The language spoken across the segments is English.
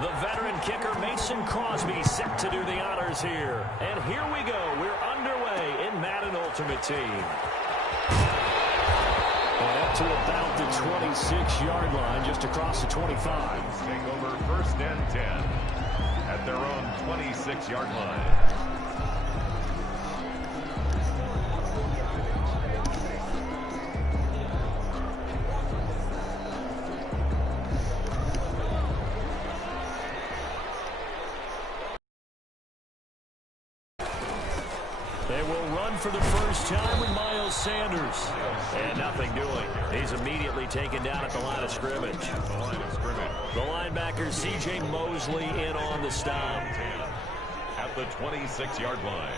The veteran kicker Mason Crosby set to do the honors here. And here we go. We're underway in Madden Ultimate Team. And up to about the 26-yard line, just across the 25. Take over 1st and 10 at their own 26-yard line. They will run for the first time with Miles Sanders. And nothing doing. He's immediately taken down at the line of scrimmage. The linebacker, C.J. Mosley, in on the stop. At the 26-yard line.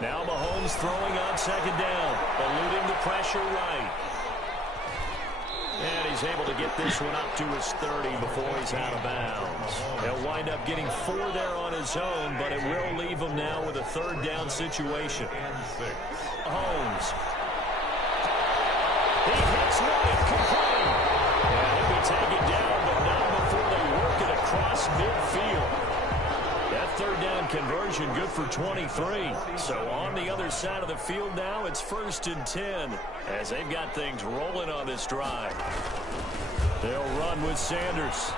Now Mahomes throwing on 2nd down. Eluding the pressure right. And he's able to get this one up to his 30 before he's out of bounds. He'll wind up getting 4 there on his own, but it will leave him now with a 3rd down situation. Mahomes. He hits one, complete. And he'll be taken down, but not before they work it across midfield. That 3rd down conversion good for 23. So on the other side of the field now, it's 1st and 10 as they've got things rolling on this drive. They'll run with Sanders.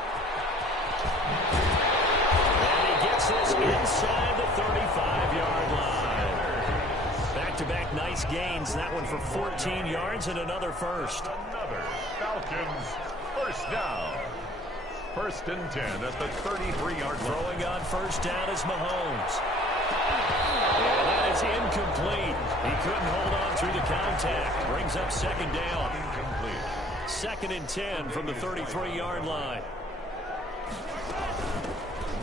And he gets this inside the 35-yard line. Back-to-back nice gains. That one for 14 yards and another first. Another Falcons 1st down. 1st and 10 at the 33-yard line. Throwing on 1st down is Mahomes. And that is incomplete. He couldn't hold on through the contact. Brings up 2nd down. Incomplete. 2nd and 10 from the 33-yard line.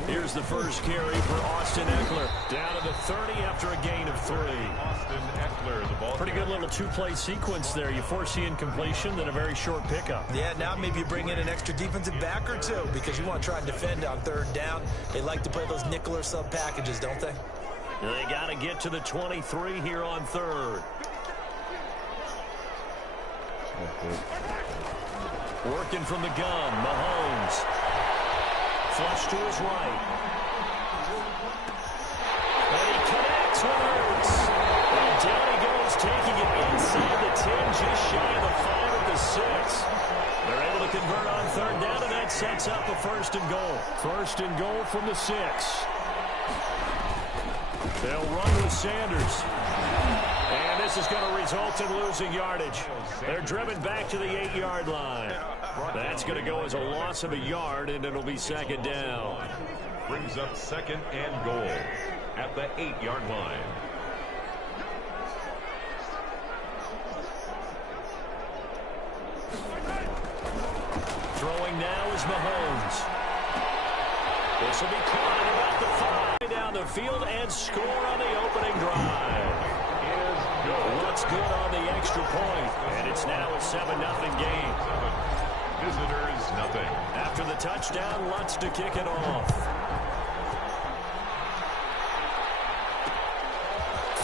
Here's the first carry for Austin Eckler. Down to the 30 after a gain of 3. Austin Eckler, the ball. Pretty good little 2-play sequence there. You force the incompletion, then a very short pickup. Yeah, now maybe you bring in an extra defensive back or 2 because you want to try and defend on 3rd down. They like to play those nickel or sub packages, don't they? They got to get to the 23 here on 3rd. Working from the gun, Mahomes. Flush to his right. And he connects with Hurts. And down he goes, taking it inside the 10, just shy of the 5 at the 6. They're able to convert on 3rd down, and that sets up a 1st and goal. 1st and goal from the 6. They'll run with Sanders. And this is going to result in losing yardage. They're driven back to the 8-yard line. That's going to go as a loss of a yard, and it'll be 2nd down. Brings up 2nd and goal at the 8-yard line. Throwing now is Mahomes. This will be caught at about the 5 down the field and score on the opening drive. What's good on the extra point, and it's now a 7-0 game. Visitors, nothing. After the touchdown, Lutz to kick it off.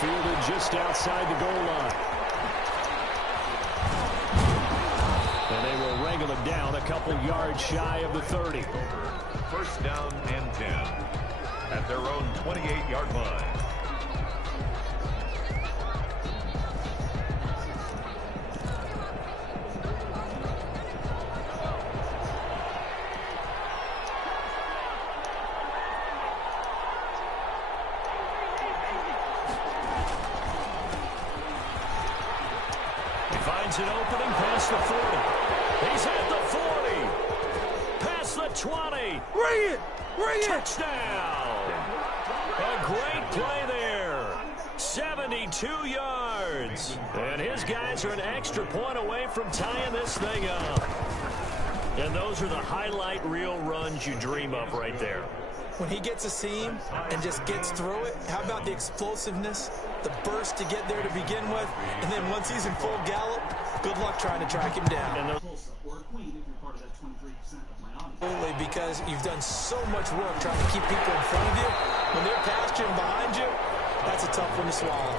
Fielded just outside the goal line. And they will wrangle it down a couple yards shy of the 30. 1st down and 10 at their own 28-yard line. Finds an opening past the 40. He's at the 40. Past the 20. Bring it! Bring it! Touchdown! A great play there. 72 yards. And his guys are an extra point away from tying this thing up. And those are the highlight reel runs you dream of right there. When he gets a seam and just gets through it, how about the explosiveness, the burst to get there to begin with, and then once he's in full gallop, good luck trying to track him down. Absolutely, because you've done so much work trying to keep people in front of you. When they're past you and behind you, that's a tough one to swallow.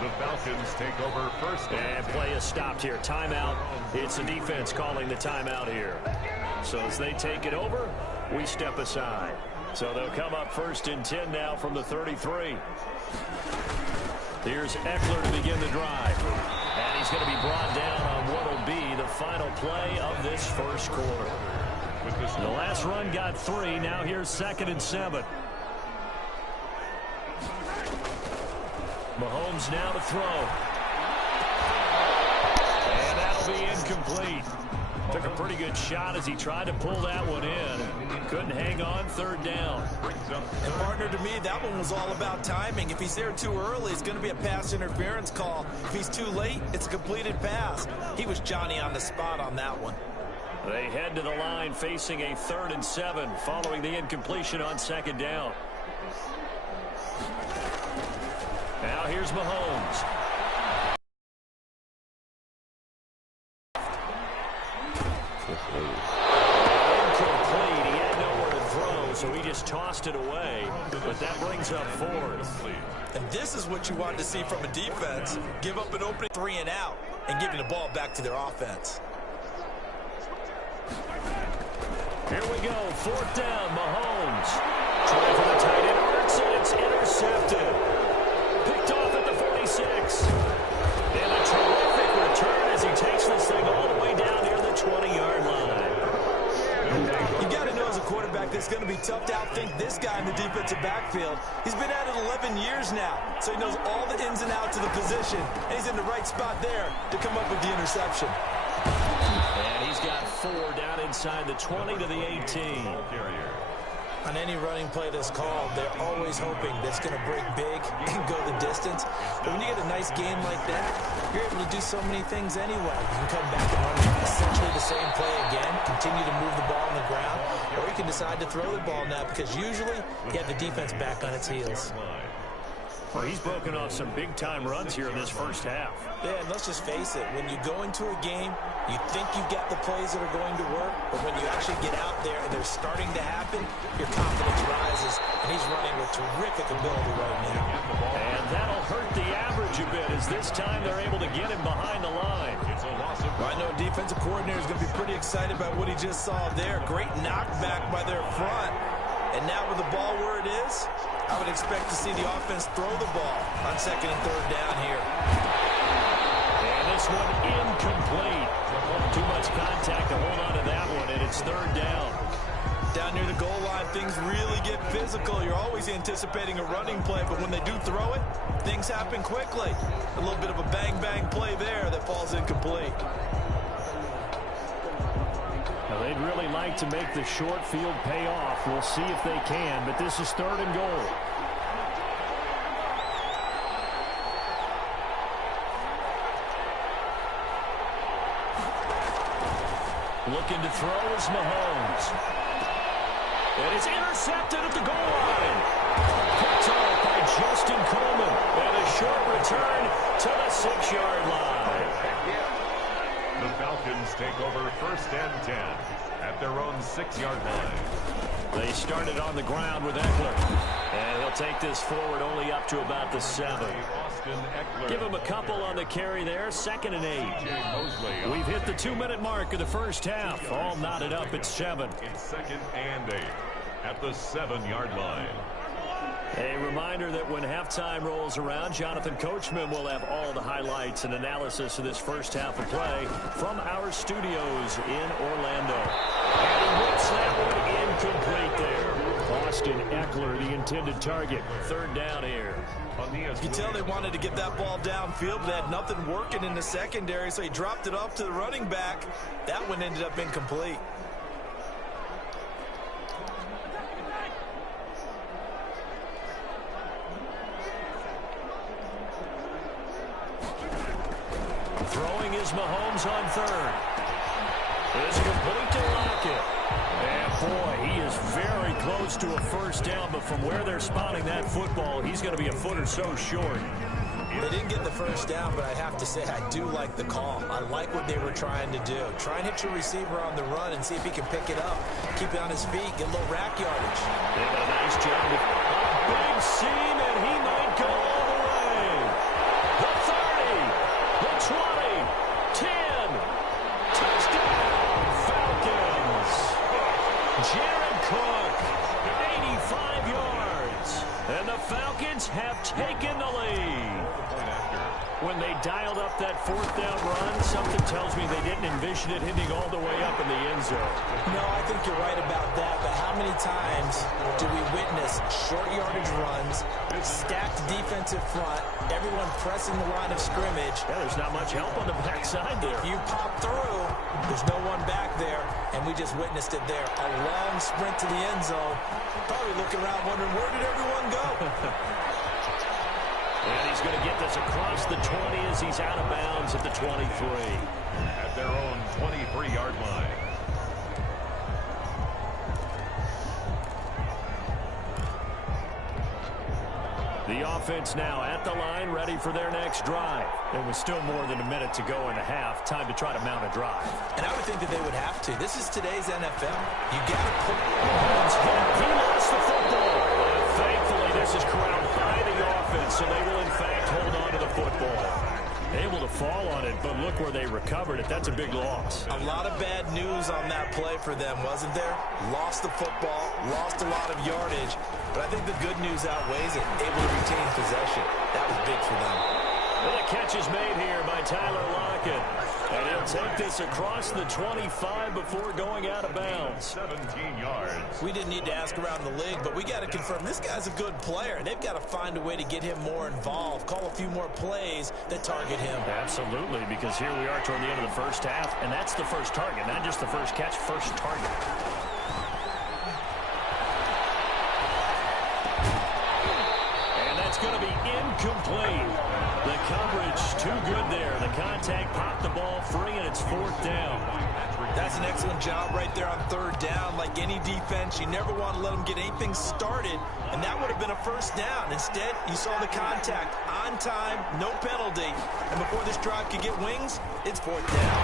The Falcons take over first. And play is stopped here. Timeout. It's the defense calling the timeout here. So as they take it over, we step aside. So they'll come up 1st and 10 now from the 33. Here's Eckler to begin the drive. And he's going to be brought down on what will be the final play of this first quarter. The last run got 3. Now here's 2nd and 7. Mahomes now to throw. And that'll be incomplete. Took a pretty good shot as he tried to pull that one in. Couldn't hang on, 3rd down. And partner, to me, that one was all about timing. If he's there too early, it's going to be a pass interference call. If he's too late, it's a completed pass. He was Johnny on the spot on that one. They head to the line facing a 3rd and 7 following the incompletion on 2nd down. Now here's Mahomes. Incomplete. He had nowhere to throw, so he just tossed it away. But that brings up 4th. And this is what you want to see from a defense. Give up an opening 3 and out and giving the ball back to their offense. Here we go. 4th down. Mahomes. Trying for the tight end. Hurts it. It's intercepted. Picked off at the 46. And a terrific return as he takes this thing all the way down near the 20-yard line. You got to know as a quarterback, it's going to be tough to outthink this guy in the defensive backfield. He's been at it 11 years now, so he knows all the ins and outs of the position, and he's in the right spot there to come up with the interception. And he's got 4 down inside the 20 to the 18. On any running play that's called, they're always hoping that's going to break big and go the distance. But when you get a nice game like that, you're able to do so many things anyway. You can come back and run essentially the same play again, continue to move the ball on the ground, or you can decide to throw the ball now because usually you have the defense back on its heels. Well, he's broken off some big-time runs here in this first half. Yeah, and let's just face it. When you go into a game, you think you've got the plays that are going to work, but when you actually get out there and they're starting to happen, your confidence rises, and he's running with terrific ability right now. And that'll hurt the average a bit as this time they're able to get him behind the line. I know defensive coordinator is going to be pretty excited about what he just saw there. Great knockback by their front. And now with the ball where it is, I would expect to see the offense throw the ball on 2nd and 3rd down here. And this one incomplete. Too much contact to hold on to that one, and it's 3rd down. Down near the goal line, things really get physical. You're always anticipating a running play, but when they do throw it, things happen quickly. A little bit of a bang-bang play there that falls incomplete. Now, they'd really like to make the short field pay off. We'll see if they can, but this is 3rd and goal. Looking to throw is Mahomes. And it's intercepted at the goal line. Picked off by Justin Coleman. And a short return to the 6-yard line. The Falcons take over 1st and 10 at their own 6-yard line. They started on the ground with Eckler. And he'll take this forward only up to about the 7. Give him a couple on the carry there. 2nd and 8. We've hit the 2-minute mark of the first half. All knotted up at 7. It's 2nd and 8 at the 7-yard line. A reminder that when halftime rolls around, Jonathan Coachman will have all the highlights and analysis of this first half of play from our studios in Orlando. And he whips that one incomplete there. Austin Eckler, the intended target. 3rd down here. You can tell they wanted to get that ball downfield, but they had nothing working in the secondary, so he dropped it off to the running back. That one ended up incomplete. Throwing is Mahomes on 3rd. It's complete to Lockett. And boy, he is very close to a first down, but from where they're spotting that football, he's going to be a foot or so short. They didn't get the first down, but I have to say I do like the call. I like what they were trying to do. Try and hit your receiver on the run and see if he can pick it up. Keep it on his feet, get a little rack yardage. They got a nice job. A big seam, and he might go all the way. The When they dialed up that fourth down run, something tells me they didn't envision it hitting all the way up in the end zone. No, I think you're right about that, but how many times do we witness short yardage runs, stacked defensive front, everyone pressing the line of scrimmage? Yeah, there's not much help on the backside there. You pop through, there's no one back there, and we just witnessed it there. A long sprint to the end zone, probably looking around wondering, where did everyone go? And he's going to get this across the 20 as he's out of bounds at the 23. At their own 23-yard line. The offense now at the line, ready for their next drive. There was still more than a minute to go in the half. Time to try to mount a drive. And I would think that they would have to. This is today's NFL. You got to put... He lost the football. Thankfully, this is corralled by the offense, so they will, in fact, hold on to the football. Able to fall on it, but look where they recovered it. That's a big loss. A lot of bad news on that play for them, wasn't there? Lost the football, lost a lot of yardage, but I think the good news outweighs it. Able to retain possession. That was big for them. Well, the catch is made here by Tyler Lockett. And he'll take this across the 25 before going out of bounds. 17 yards. We didn't need to ask around the league, but we got to confirm this guy's a good player. They've got to find a way to get him more involved, call a few more plays that target him. Absolutely, because here we are toward the end of the first half, and that's the first target, not just the first catch, first target. And that's going to be incomplete. The coverage too good there. The contact popped the ball free, and it's fourth down. That's an excellent job right there on third down. Like any defense, you never want to let them get anything started, and that would have been a first down. Instead, you saw the contact on time, no penalty, and before this drive could get wings, it's fourth down.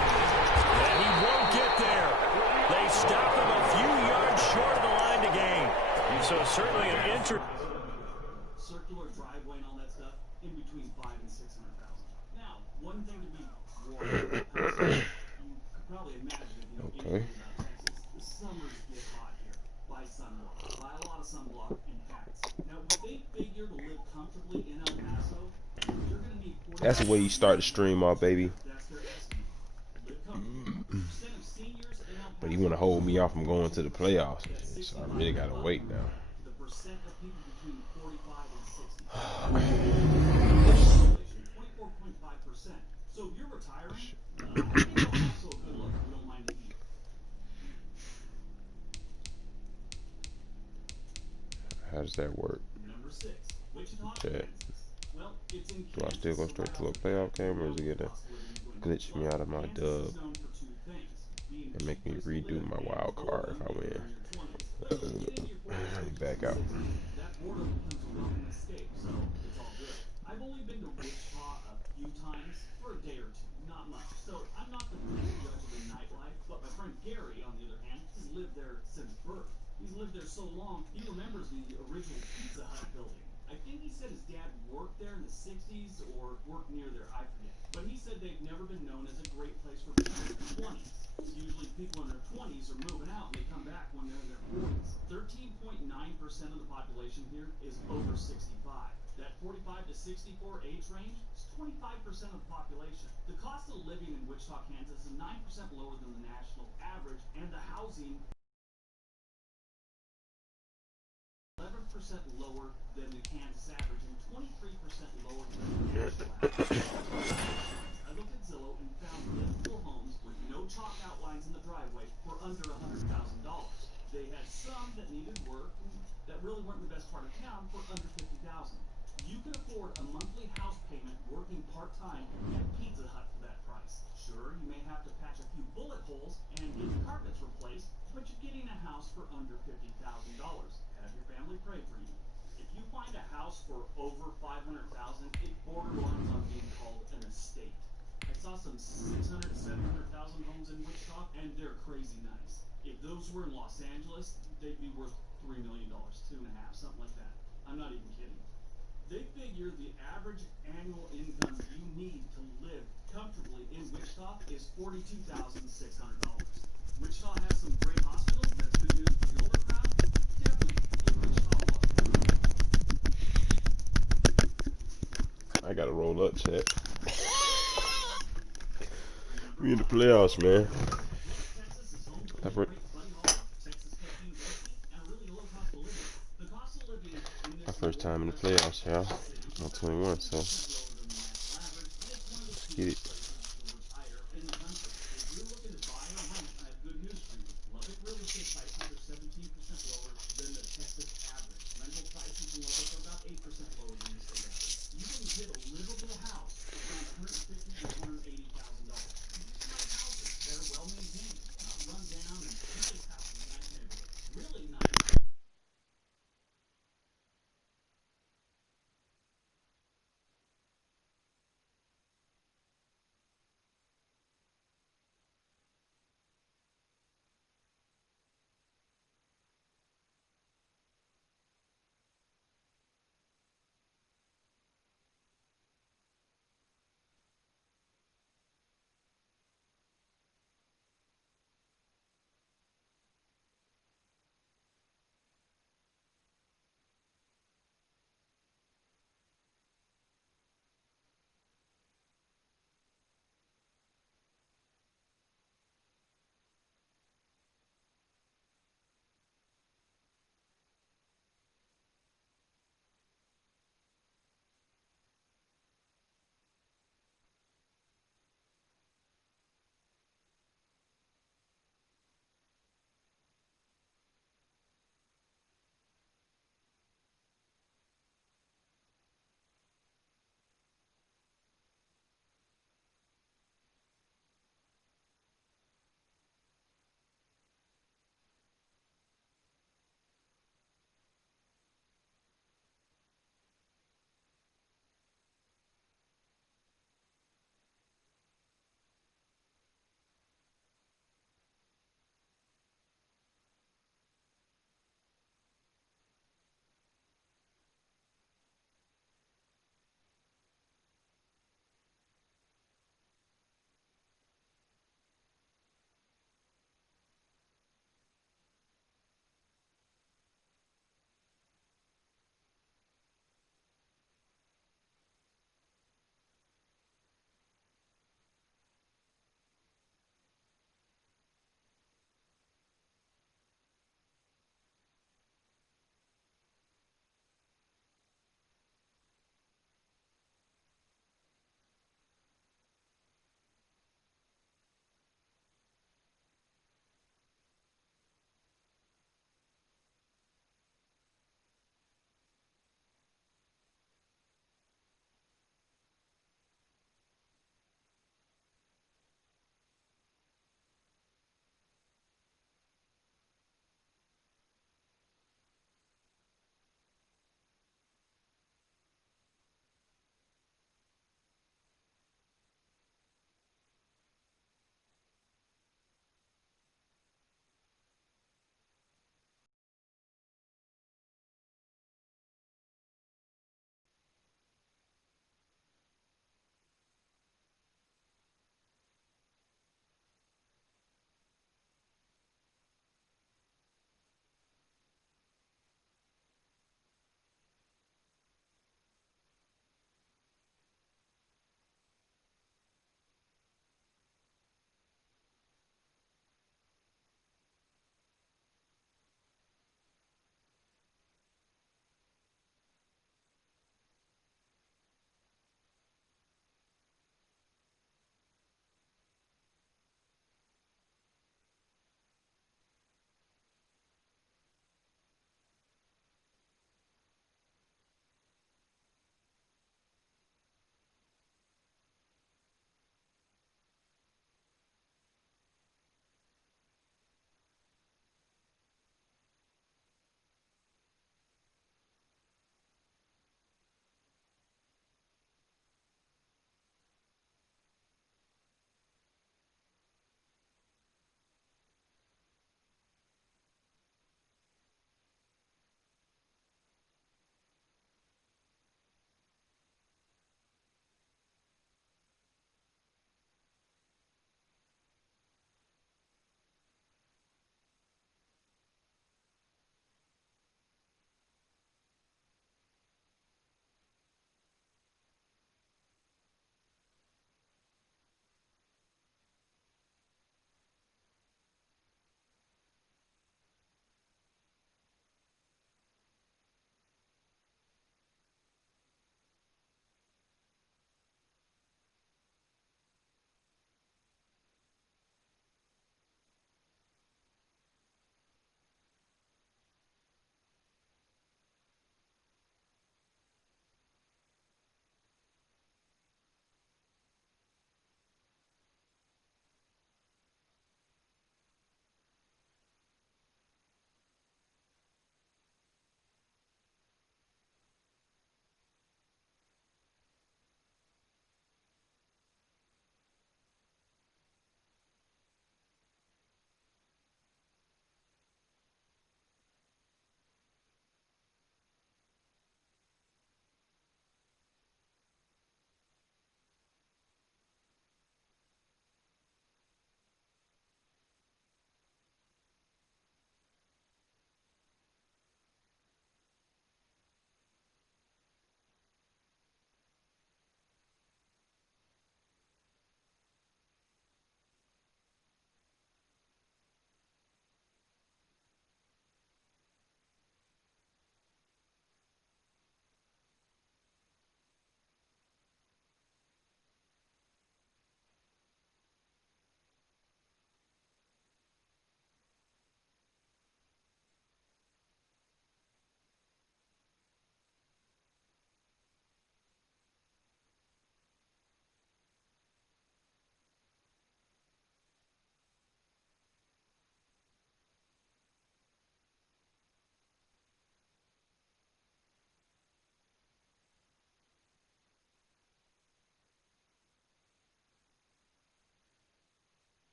And he won't get there. They stop him a few yards short of the line to gain. So certainly an circular driveway and all that stuff in between 500,000 and 600,000. Now, one thing to be warned about, you could probably imagine if you know anything about Texas, the summers get hot here. Buy sunblock. Buy a lot of sunblock and hats. Now, if they figure to live comfortably in El Paso, you're going to need 40. That's the way you start the stream off, baby. That's their estimate. Live comfortably. Percent of seniors in El Paso. But you want to hold me off from going to the playoffs, so I really gotta wait now. The percent of people between 45 and 60. 24.5%. So if you're retiring, also a good look. We don't mind the heat. How does that work? Number 6, Wichita, Chat. Kansas. Well, it's in Do I still go straight to a playoff game, or is it gonna glitch me out of my dub and make me redo my wild card if I win? Back out. That boredom becomes a welcome escape, so it's all good. I've only been to Wichita a few times for a day or two, not much. So I'm not the best judge of the nightlife, but my friend Gary, on the other hand, has lived there since birth. He's lived there so long, he remembers the original Pizza Hut building. I think he said his dad worked there in the 60s or worked near there, I forget. But he said they've never been known as a great place for people in their 20s. Usually people in their 20s are moving out and they come back when they're in their 40s. 13.9% of the population here is over 65. That 45 to 64 age range is 25% of the population. The cost of living in Wichita, Kansas is 9% lower than the national average, and the housing 11% lower than the Kansas average and 23% lower than the national average. I looked at Zillow and found livable homes with no chalk outlines in the driveway for under $100,000. They had some that needed work and that really weren't in the best part of town for under $50,000. You can afford a monthly house payment working part-time at Pizza Hut for that price. Sure, you may have to patch a few bullet holes and get the carpets replaced, but you're getting a house for under $50,000. Have your family pray for you. If you find a house for over $500,000, it borderlines on being called an estate. I saw some 600,000 to 700,000 homes in Wichita, and they're crazy nice. If those were in Los Angeles, they'd be worth $3 million, 2.5, something like that. I'm not even kidding. They figure the average annual income you need to live comfortably in Wichita is $42,600. Wichita has some great hospitals. That's good news for the older crowd. Definitely give Wichita a look. I gotta roll up, chat. We in the playoffs, man. My first time in the playoffs, y'all. I'm 21, so let's get it.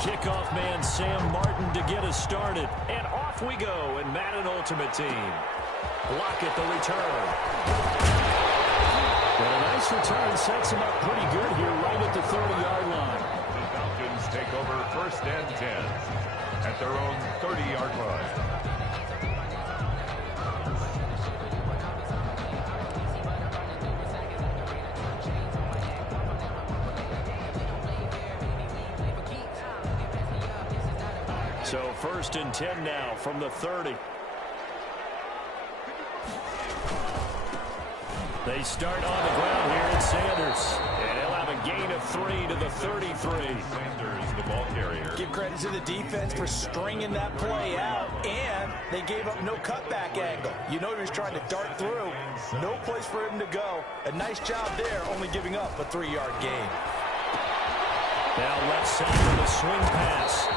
kickoff man Sam Martin to get us started. And off we go in Madden Ultimate Team. Block at the return. And a nice return sets him up pretty good here right at the 30-yard line. The Falcons take over 1st and 10 at their own 30-yard line. So 1st and 10 now from the 30. They start on the ground here at Sanders. And he'll have a gain of 3 to the 33. Sanders, the ball carrier. Give credit to the defense for stringing that play out, and they gave up no cutback angle. You know he was trying to dart through. No place for him to go. A nice job there, only giving up a 3-yard gain. Now left side with a swing pass.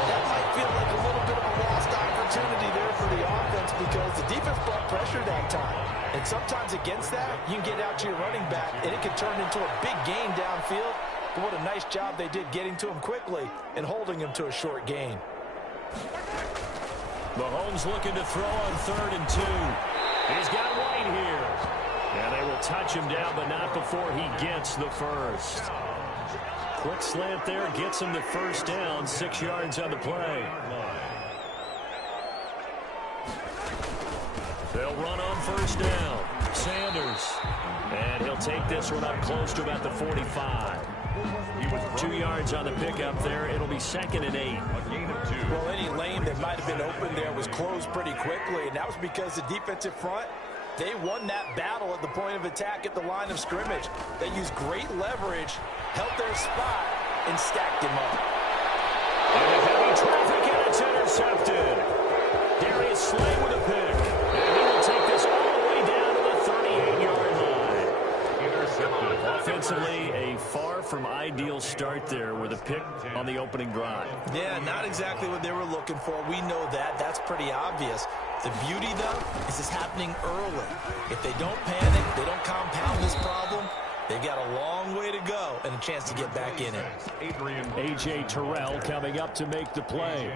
That might feel like a little bit of a lost opportunity there for the offense because the defense brought pressure that time. And sometimes against that, you can get out to your running back, and it can turn into a big gain downfield. But what a nice job they did getting to him quickly and holding him to a short gain. Mahomes looking to throw on 3rd and 2. He's got White here. And they will touch him down, but not before he gets the first. Quick slant there, gets him the first down, 6 yards on the play. They'll run on 1st down. Sanders. And he'll take this one up close to about the 45. He was 2 yards on the pickup there. It'll be 2nd and 8. A gain of 2. Well, any lane that might have been open there was closed pretty quickly, and that was because the defensive front, they won that battle at the point of attack at the line of scrimmage. They used great leverage, held their spot, and stacked him up. And heavy traffic, and it's intercepted. Darius Slay with a pick. And he will take this all the way down to the 38-yard line. Intercepted. Offensively, a far from ideal start there with a pick on the opening drive. Yeah, not exactly what they were looking for. We know that. That's pretty obvious. The beauty, though, is it's happening early. If they don't panic, they don't compound this problem, they've got a long way to go and a chance to get back in it. A.J. Terrell coming up to make the play.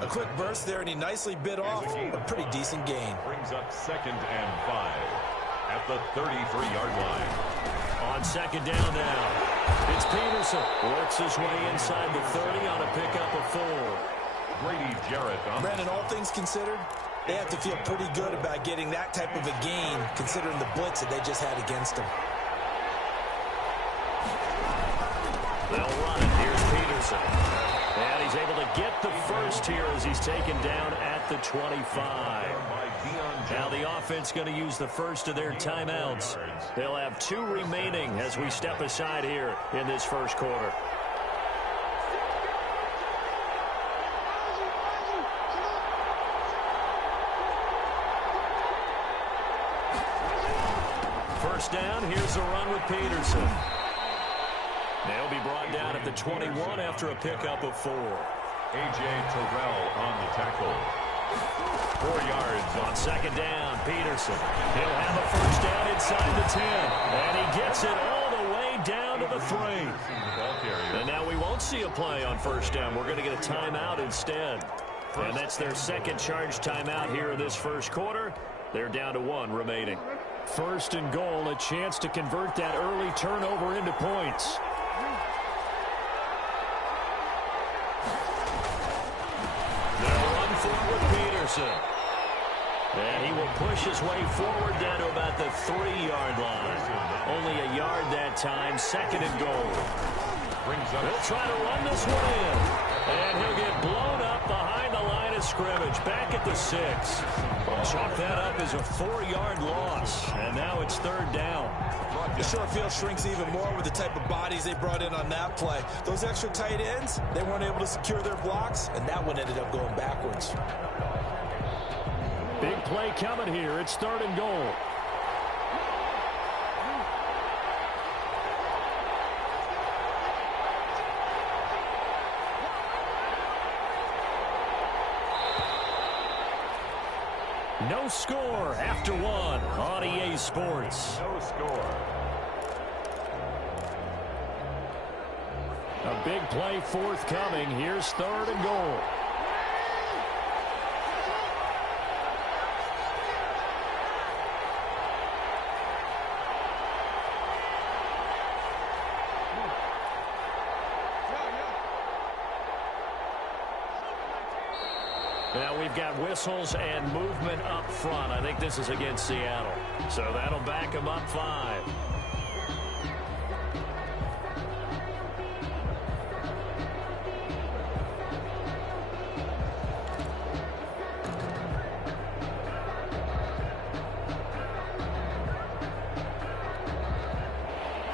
A quick burst there, and he nicely bit off a pretty decent gain. Brings up 2nd and 5 at the 33-yard line. On 2nd down now, it's Peterson. Works his way inside the 30 on a pickup of 4. Grady Jarrett on. Brandon, all things considered, they have to feel pretty good about getting that type of a gain considering the blitz that they just had against them. They'll run it. Here's Peterson. And he's able to get the first here as he's taken down at the 25. Now the offense going to use the first of their timeouts. They'll have 2 remaining as we step aside here in this first quarter. First down, here's a run with Peterson. They'll be brought down at the 21 after a pickup of 4. A.J. Terrell on the tackle. 4 yards on 2nd down. Peterson. He'll have a first down inside the 10. And he gets it all the way down to the 3. And now we won't see a play on 1st down. We're going to get a timeout instead. And that's their 2nd charge timeout here in this first quarter. They're down to 1 remaining. 1st and goal, a chance to convert that early turnover into points. They'll run forward with Peterson. And he will push his way forward down to about the 3-yard line. Only a yard that time, 2nd and goal. He'll try to run this one in. And he'll get blown up behind the line of scrimmage. Back at the 6. Chalk that up as a 4-yard loss. And now it's 3rd down. The short field shrinks even more with the type of bodies they brought in on that play. Those extra tight ends, they weren't able to secure their blocks, and that one ended up going backwards. Big play coming here. It's 3rd and goal. No score after 1 on EA Sports. No score. A A big play forthcoming. Here's 3rd and goal. Now we've got whistles and movement up front. I think this is against Seattle. So that'll back them up 5.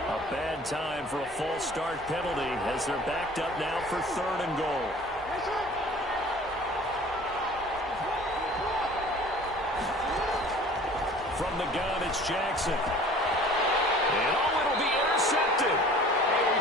A bad time for a false start penalty as they're backed up now for 3rd and goal. From the gun, it's Jackson. And it'll be intercepted.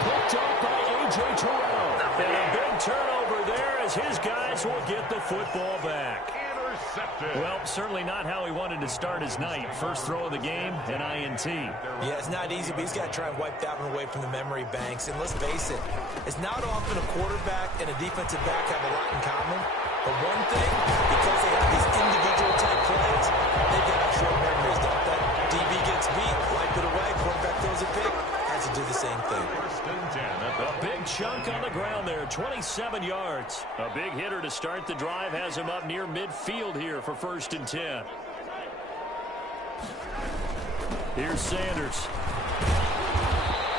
Picked up by A.J. Terrell. And a big turnover there as his guys will get the football back. Intercepted. Well, certainly not how he wanted to start his night. First throw of the game, an INT. Yeah, it's not easy, but he's got to try and wipe that one away from the memory banks. And let's face it, it's not often a quarterback and a defensive back have a lot in common. But one thing, because they have these individual type plays, they've got short memories, don't they? DB gets beat, wipe it away, quarterback throws a pick, has to do the same thing. A big chunk on the ground there, 27 yards. A big hitter to start the drive has him up near midfield here for 1st and 10. Here's Sanders.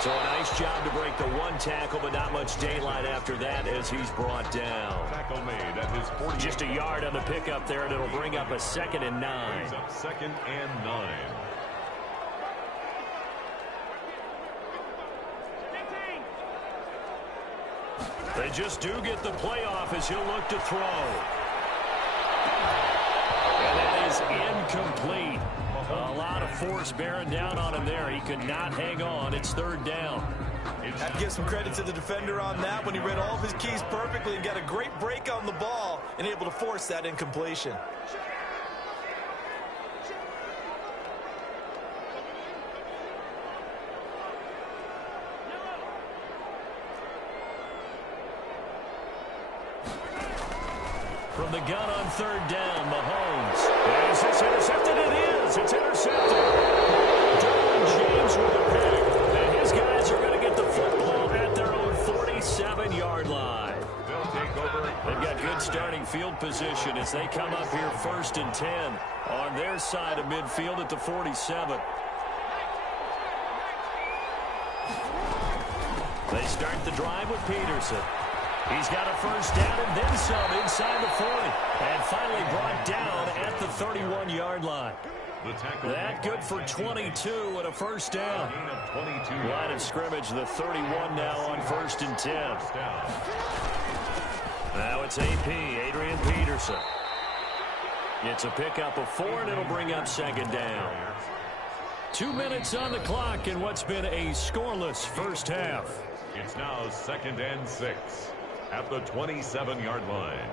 So a nice job to break the 1 tackle, but not much daylight after that as he's brought down. Tackle made at his 40. Just a yard on the pickup there, and it'll bring up a 2nd and 9. Brings up 2nd and 9. They just do get the playoff as he'll look to throw. And that is incomplete. A lot of force bearing down on him there. He could not hang on. It's 3rd down. I'd give some credit to the defender on that when he read all of his keys perfectly and got a great break on the ball and able to force that incompletion. From the gun on 3rd down, Mahomes. Is this intercepted? It is. It's intercepted. Derwin James with a pick. And his guys are going to get the football at their own 47-yard line. They'll take over. They've got good starting field position as they come up here 1st and 10 on their side of midfield at the 47. They start the drive with Peterson. He's got a 1st down and then some inside the 40. And finally brought down at the 31-yard line. That good for 22 and a 1st down. Line of scrimmage, the 31 now on 1st and 10. Now it's AP, Adrian Peterson. It's a pickup of 4, and it'll bring up 2nd down. 2 minutes on the clock in what's been a scoreless first half. It's now 2nd and 6 at the 27-yard line.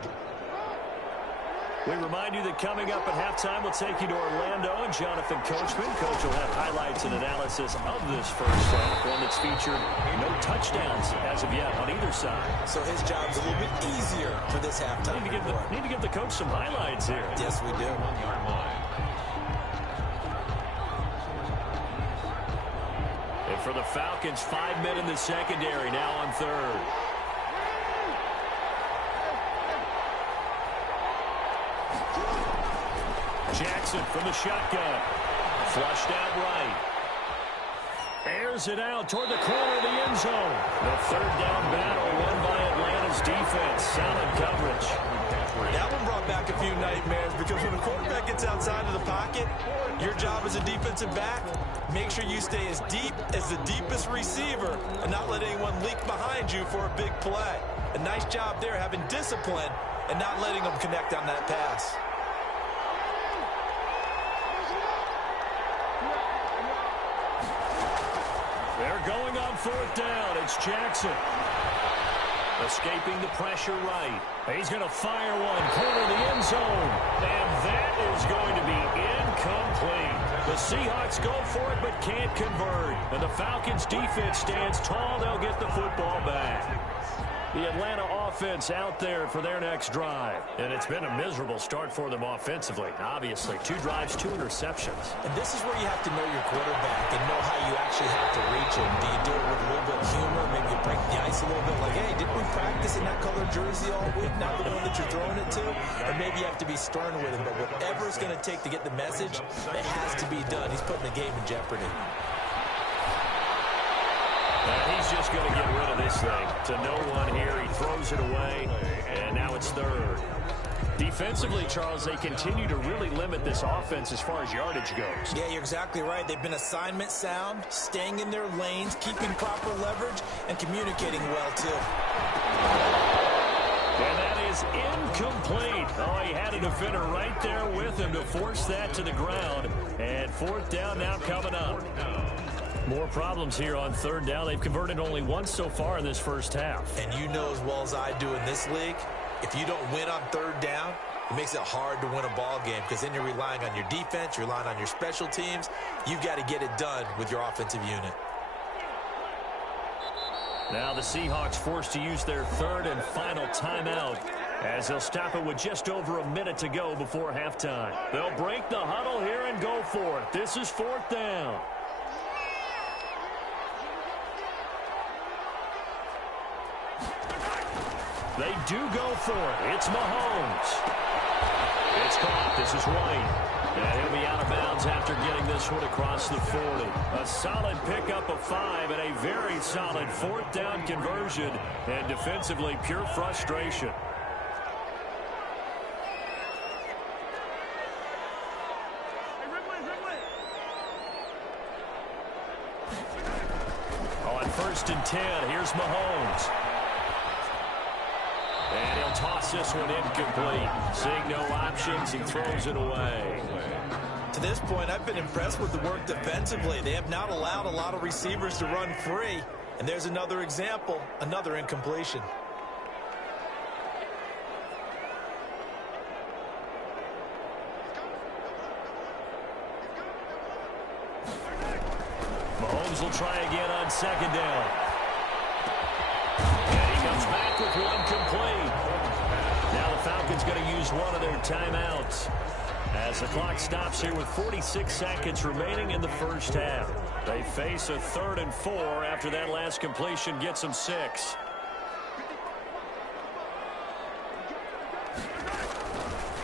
We remind you that coming up at halftime, we'll take you to Orlando and Jonathan Coachman. Coach will have highlights and analysis of this first half, one that's featured no touchdowns as of yet on either side. So his job's a little bit easier for this halftime. Need to give the coach some highlights here. Yes, we do. 1-yard line. And for the Falcons, 5 men in the secondary, now on 3rd. Jackson from the shotgun. Flushed out right. Airs it out toward the corner of the end zone. The 3rd down battle won by Atlanta's defense. Solid coverage. That one brought back a few nightmares because when a quarterback gets outside of the pocket, your job as a defensive back, make sure you stay as deep as the deepest receiver and not let anyone leak behind you for a big play. A nice job there having discipline and not letting them connect on that pass. They're going on 4th down. It's Jackson. Escaping the pressure right. He's going to fire one. Corner of the end zone. And that is going to be incomplete. The Seahawks go for it but can't convert. And the Falcons defense stands tall. They'll get the football back. The Atlanta offense out there for their next drive. And it's been a miserable start for them offensively. Obviously, 2 drives, 2 interceptions. And this is where you have to know your quarterback and know how you actually have to reach him. Do you do it with a little bit of humor? Maybe you break the ice a little bit like, hey, didn't we practice in that colored jersey all week? Not the one that you're throwing it to? Or maybe you have to be stern with him. But whatever it's going to take to get the message, it has to be done. He's putting the game in jeopardy. And he's just going to get rid of this thing. To no one here. He throws it away. And now it's 3rd. Defensively, Charles, they continue to really limit this offense as far as yardage goes. Yeah, you're exactly right. They've been assignment sound, staying in their lanes, keeping proper leverage, and communicating well, too. And that is incomplete. Oh, he had a defender right there with him to force that to the ground. And 4th down now coming up. More problems here on 3rd down. They've converted only once so far in this first half. And you know as well as I do in this league, if you don't win on 3rd down, it makes it hard to win a ball game because then you're relying on your defense, you're relying on your special teams. You've got to get it done with your offensive unit. Now the Seahawks forced to use their 3rd and final timeout as they'll stop it with just over a minute to go before halftime. They'll break the huddle here and go for it. This is 4th down. They do go for it. It's Mahomes. It's caught. This is White. And he'll be out of bounds after getting this one across the 40. A solid pickup of 5 and a very solid 4th down conversion. And defensively, pure frustration. On 1st and 10, here's Mahomes. And he'll toss this one incomplete. Seeing no options, he throws it away. To this point, I've been impressed with the work defensively. They have not allowed a lot of receivers to run free. And there's another example, another incompletion. Mahomes will try again on 2nd down. And he comes back with one complete. Now the Falcons going to use one of their timeouts as the clock stops here with 46 seconds remaining in the first half. They face a 3rd and 4 after that last completion gets them 6.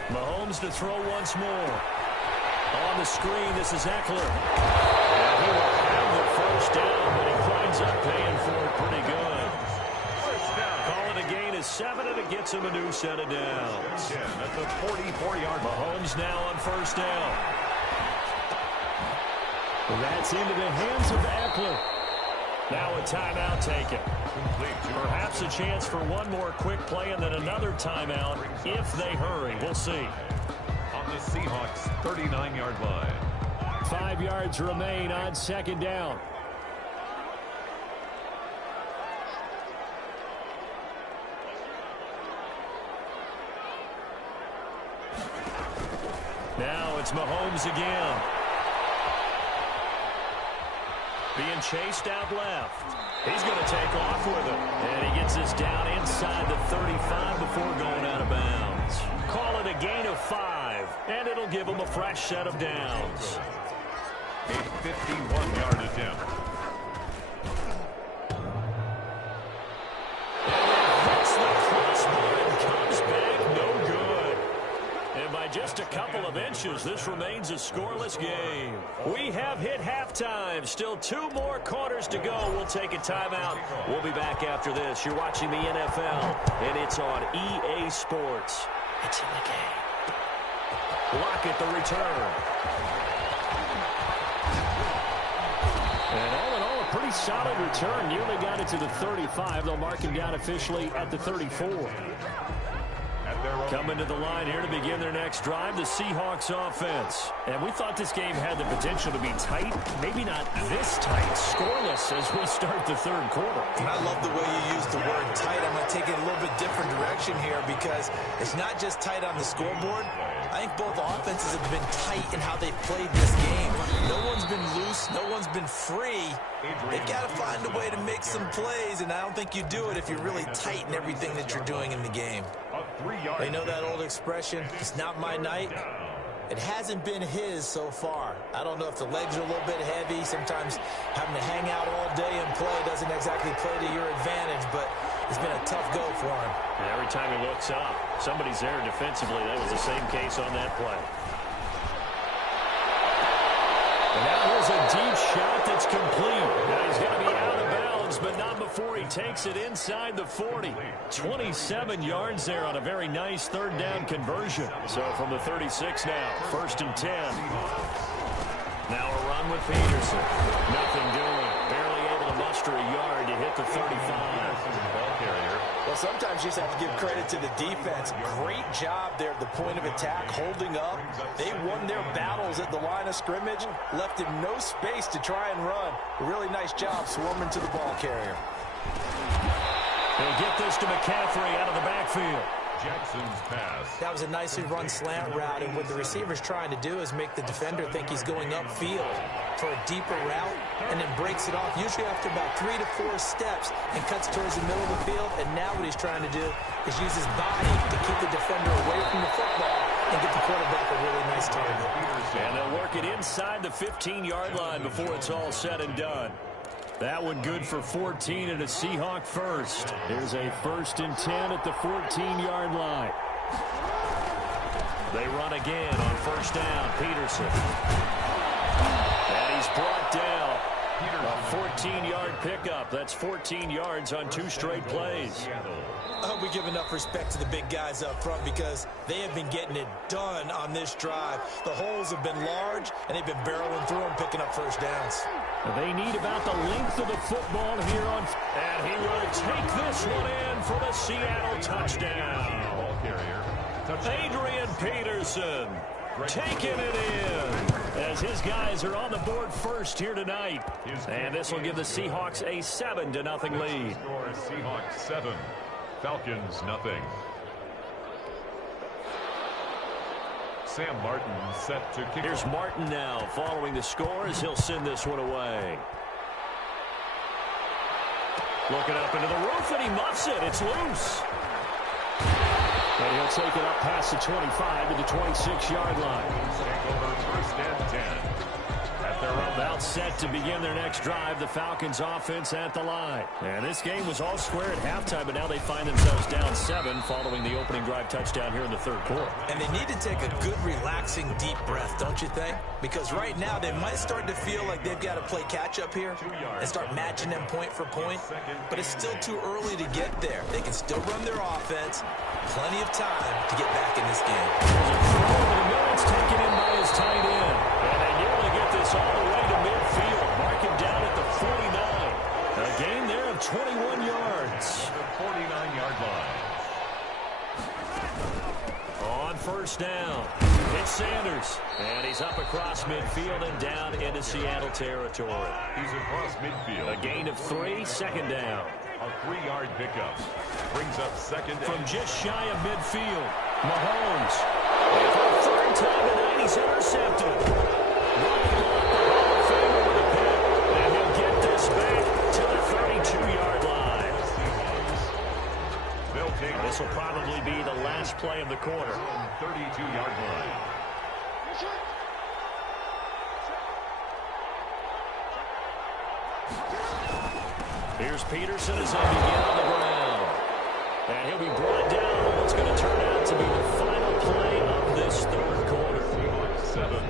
Mahomes to throw once more. On the screen, this is Eckler. And he will have the first down, but he climbs up paying for it pretty good. Call it a gain of 7, and it gets him a new set of downs. At the 44-yard line. Mahomes now on 1st down. And that's into the hands of Eckler. Now a timeout taken. Perhaps a chance for one more quick play and then another timeout if they hurry. We'll see. On the Seahawks 39-yard line. 5 yards remain on 2nd down. Now it's Mahomes again. Being chased out left. He's going to take off with it. And he gets this down inside the 35 before going out of bounds. Call it a gain of 5, and it'll give him a fresh set of downs. A 51-yard attempt. Hits the crossbar and comes back no good. And by just a couple of inches, this remains a scoreless game. We have hit halftime. Still 2 more quarters to go. We'll take a timeout. We'll be back after this. You're watching the NFL, and it's on EA Sports. It's in the game. Lockett the return. And all in all, a pretty solid return. Nearly got it to the 35. They'll mark him down officially at the 34. Coming to the line here to begin their next drive, the Seahawks offense. And we thought this game had the potential to be tight. Maybe not this tight. Scoreless as we start the 3rd quarter. And I love the way you use the word tight. I'm going to take it a little bit different direction here because it's not just tight on the scoreboard. I think both offenses have been tight in how they've played this game. No one's been loose. No one's been free. They've got to find a way to make some plays, and I don't think you do it if you're really tight in everything that you're doing in the game. They know that old expression, it's not my night. It hasn't been his so far. I don't know if the legs are a little bit heavy. Sometimes having to hang out all day and play doesn't exactly play to your advantage, but it's been a tough go for him. And every time he looks up, somebody's there defensively. That was the same case on that play. And now here's a deep shot that's complete. Now he's going to be out of bounds, but not before he takes it inside the 40. 27 yards there on a very nice third down conversion. So from the 36 now, 1st and 10. Now a run with Peterson. Nothing doing. Barely able to muster a yard to hit the 35. Well, sometimes you just have to give credit to the defense. Great job there at the point of attack, holding up. They won their battles at the line of scrimmage, left him no space to try and run. A really nice job swarming to the ball carrier. They'll get this to McCaffrey out of the backfield. Jackson's pass. That was a nicely run slant route, and what the receiver's trying to do is make the defender think he's going upfield for a deeper route, and then breaks it off, usually after about 3 to 4 steps, and cuts towards the middle of the field. And now what he's trying to do is use his body to keep the defender away from the football and get the quarterback a really nice target. And they'll work it inside the 15-yard line before it's all said and done. That one good for 14 and a Seahawk first. Here's a 1st and 10 at the 14-yard line. They run again on 1st down. Peterson. And he's brought down. A 14-yard pickup. That's 14 yards on 2 straight plays. I hope we give enough respect to the big guys up front because they have been getting it done on this drive. The holes have been large, and they've been barreling through them, picking up 1st downs. They need about the length of the football here on. And he will take this one in for the Seattle touchdown. Ball carrier. Adrian Peterson taking it in as his guys are on the board first here tonight. And this will give the Seahawks a 7-0 lead. Score Seahawks 7, Falcons nothing. Sam Martin set to kick. Here's Martin now following the score as he'll send this one away. Looking up into the roof, and he muffs it. It's loose. And he'll take it up past the 25 to the 26-yard line. Take over 1st and 10. They're about set to begin their next drive. The Falcons offense at the line. And this game was all square at halftime, but now they find themselves down 7 following the opening drive touchdown here in the 3rd quarter. And they need to take a good, relaxing, deep breath, don't you think? Because right now they might start to feel like they've got to play catch-up here and start matching them point for point. But it's still too early to get there. They can still run their offense. Plenty of time to get back in this game. It's taken in by his tight end. And they nearly get this all the way to midfield. Mark him down at the 49. A gain there of 21 yards. The 49-yard line. On 1st down, it's Sanders. And he's up across midfield and down into Seattle territory. He's across midfield. A gain of 3, 2nd down. A 3-yard pickup. Brings up 2nd from just shy of midfield. Mahomes. And for the 3rd time tonight, he's intercepted. Running off the Hall of Famer with a pick. And he'll get this back to the 32-yard line. This will probably be the last play of the quarter. 32-yard line. Here's Peterson as they begin on the ground. And he'll be brought down on what's going to turn out to be the final play of this 3rd quarter. 7.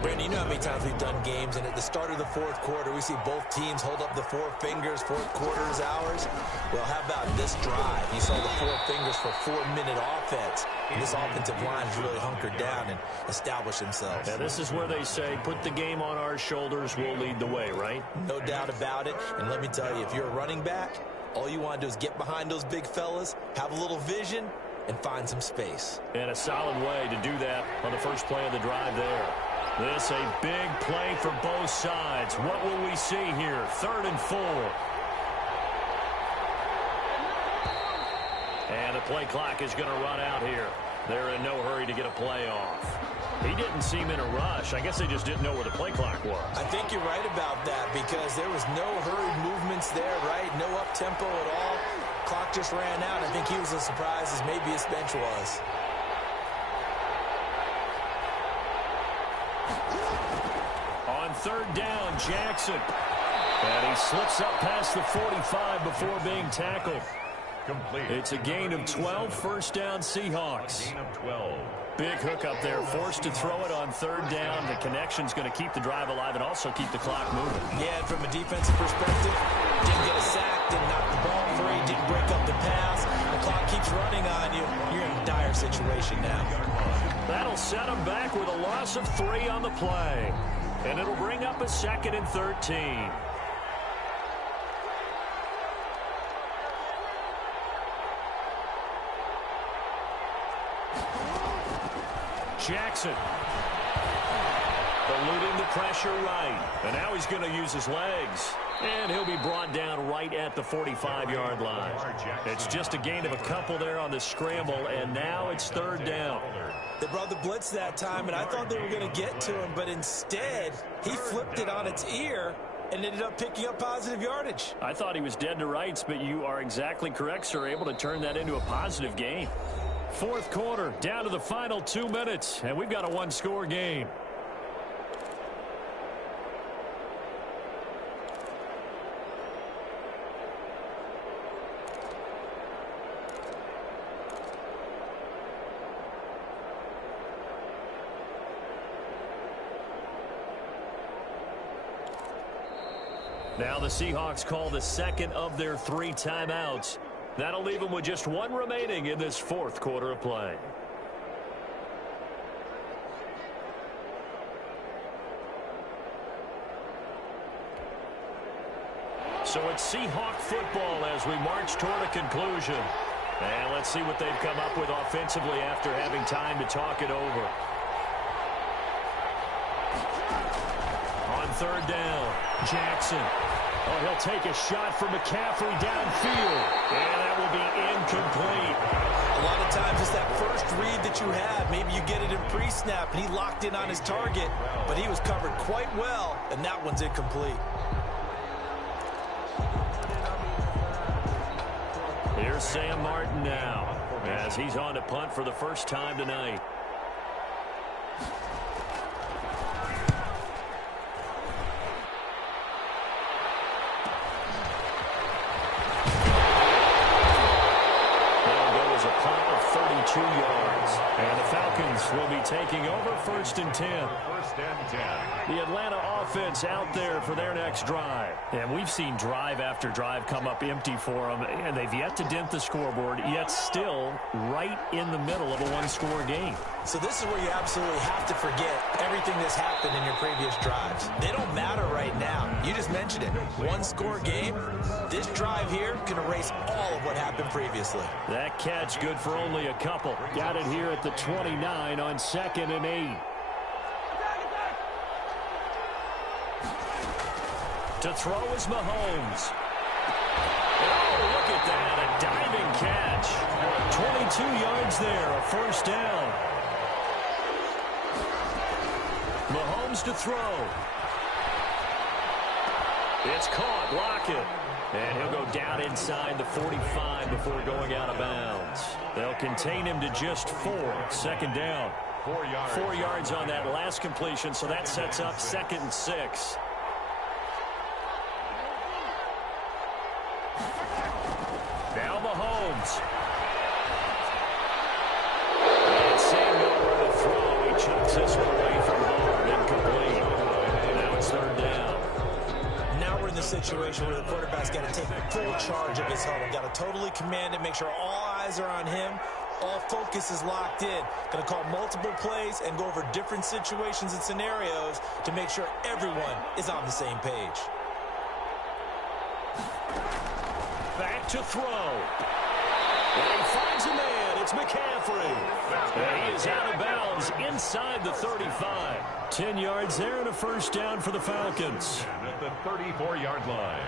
Brandon, you know how many times we've done games, and at the start of the 4th quarter, we see both teams hold up the 4 fingers, 4th quarter is ours. Well, how about this drive? You saw the 4 fingers for 4-minute offense. And this offensive line has really hunkered down and established themselves. Yeah, this is where they say, put the game on our shoulders, we'll lead the way, right? No doubt about it. And let me tell you, if you're a running back, all you want to do is get behind those big fellas, have a little vision, and find some space. And a solid way to do that on the first play of the drive there. This a big play for both sides. What will we see here? 3rd and 4. And the play clock is going to run out here. They're in no hurry to get a play off. He didn't seem in a rush. I guess they just didn't know where the play clock was. I think you're right about that because there was no hurried movements there, right? No up-tempo at all. Clock just ran out. I think he was as surprised as maybe his bench was. On third down, Jackson. And he slips up past the 45 before being tackled. Complete. It's a gain of 12, first down Seahawks. Gain of 12. Big hook up there, forced to throw it on third down. The connection's going to keep the drive alive and also keep the clock moving. Yeah, and from a defensive perspective, didn't get a sack, didn't knock the ball free, didn't break up the pass. The clock keeps running on you. You're in a dire situation now. That'll set him back with a loss of 3 on the play. And it'll bring up a 2nd and 13. Jackson. Eluding the pressure right. And now he's going to use his legs. And he'll be brought down right at the 45-yard line. It's just a gain of a couple there on the scramble, and now it's third down. They brought the blitz that time, and I thought they were going to get to him, but instead, he flipped it on its ear and ended up picking up positive yardage. I thought he was dead to rights, but you are exactly correct, sir, able to turn that into a positive gain. Fourth quarter, down to the final 2 minutes, and we've got a one-score game. Now the Seahawks call the second of their 3 timeouts. That'll leave them with just 1 remaining in this fourth quarter of play. So it's Seahawk football as we march toward a conclusion. And let's see what they've come up with offensively after having time to talk it over. On third down, Jackson. Oh, he'll take a shot for McCaffrey downfield. And that will be incomplete. A lot of times it's that first read that you have. Maybe you get it in pre-snap, and he locked in on his target, but he was covered quite well, and that one's incomplete. Here's Sam Martin now, as he's on to punt for the first time tonight. And the Falcons will be taking over first and 10. First and 10. The Atlanta offense out there for their next drive. And we've seen drive after drive come up empty for them, and they've yet to dent the scoreboard, yet still right in the middle of a one-score game. So this is where you absolutely have to forget everything that's happened in your previous drives. They don't matter right now. You just mentioned it. One-score game. This drive here can erase all of what happened previously. That catch good for only a couple. Got it here at the 29 on 2nd and 8. To throw is Mahomes. Oh, look at that, a diving catch. 22 yards there, a first down. Mahomes to throw. It's caught, Lockett. And he'll go down inside the 45 before going out of bounds. They'll contain him to just 4. Second down. 4 yards. 4 yards on that last completion, so that sets up 2nd and 6. Now Mahomes. And seeing nowhere to throw, he chucks this one away from home. Incomplete. Now it's third down. Now we're in the situation where the quarterback's got to take full charge of his huddle. Got to totally command it, make sure all eyes are on him. All focus is locked in. Going to call multiple plays and go over different situations and scenarios to make sure everyone is on the same page. Back to throw. And he finds a man. It's McCaffrey. And he is out of bounds inside the 35. 10 yards there and a first down for the Falcons. At the 34-yard line.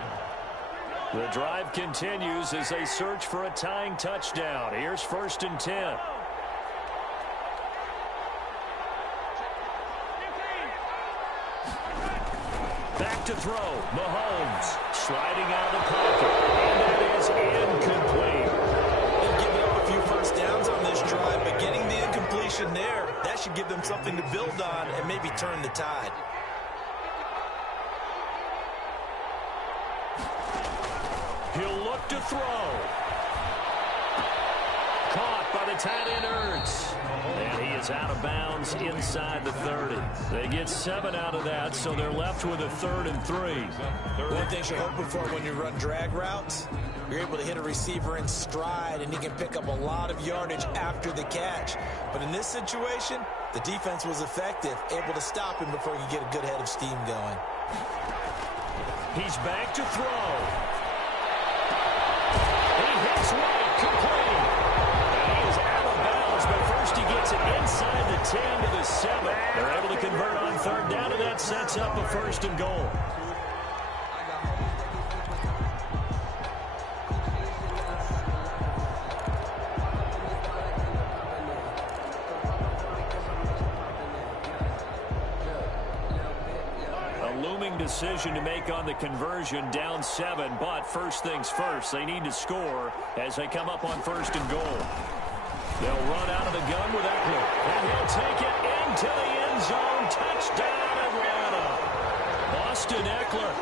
The drive continues as they search for a tying touchdown. Here's first and 10. Back to throw. Mahomes sliding out of the pocket. And that is incomplete. They've given up a few first downs on this drive, but getting the incompletion there, that should give them something to build on and maybe turn the tide. He'll look to throw. Caught by the tight end Ertz. And he is out of bounds inside the 30. They get 7 out of that, so they're left with a 3rd and 3. One thing you're hoping for when you run drag routes, you're able to hit a receiver in stride, and he can pick up a lot of yardage after the catch. But in this situation, the defense was effective, able to stop him before he could get a good head of steam going. He's back to throw. He hits right, complete. And he is out of bounds, but first he gets it inside the 10 to the 7. They're able to convert on 3rd down, and that sets up a 1st and goal. Decision to make on the conversion, down 7, but first things first, they need to score as they come up on 1st and goal. They'll run out of the gun with Eckler, and he'll take it into the end zone. Touchdown, Atlanta. Austin Eckler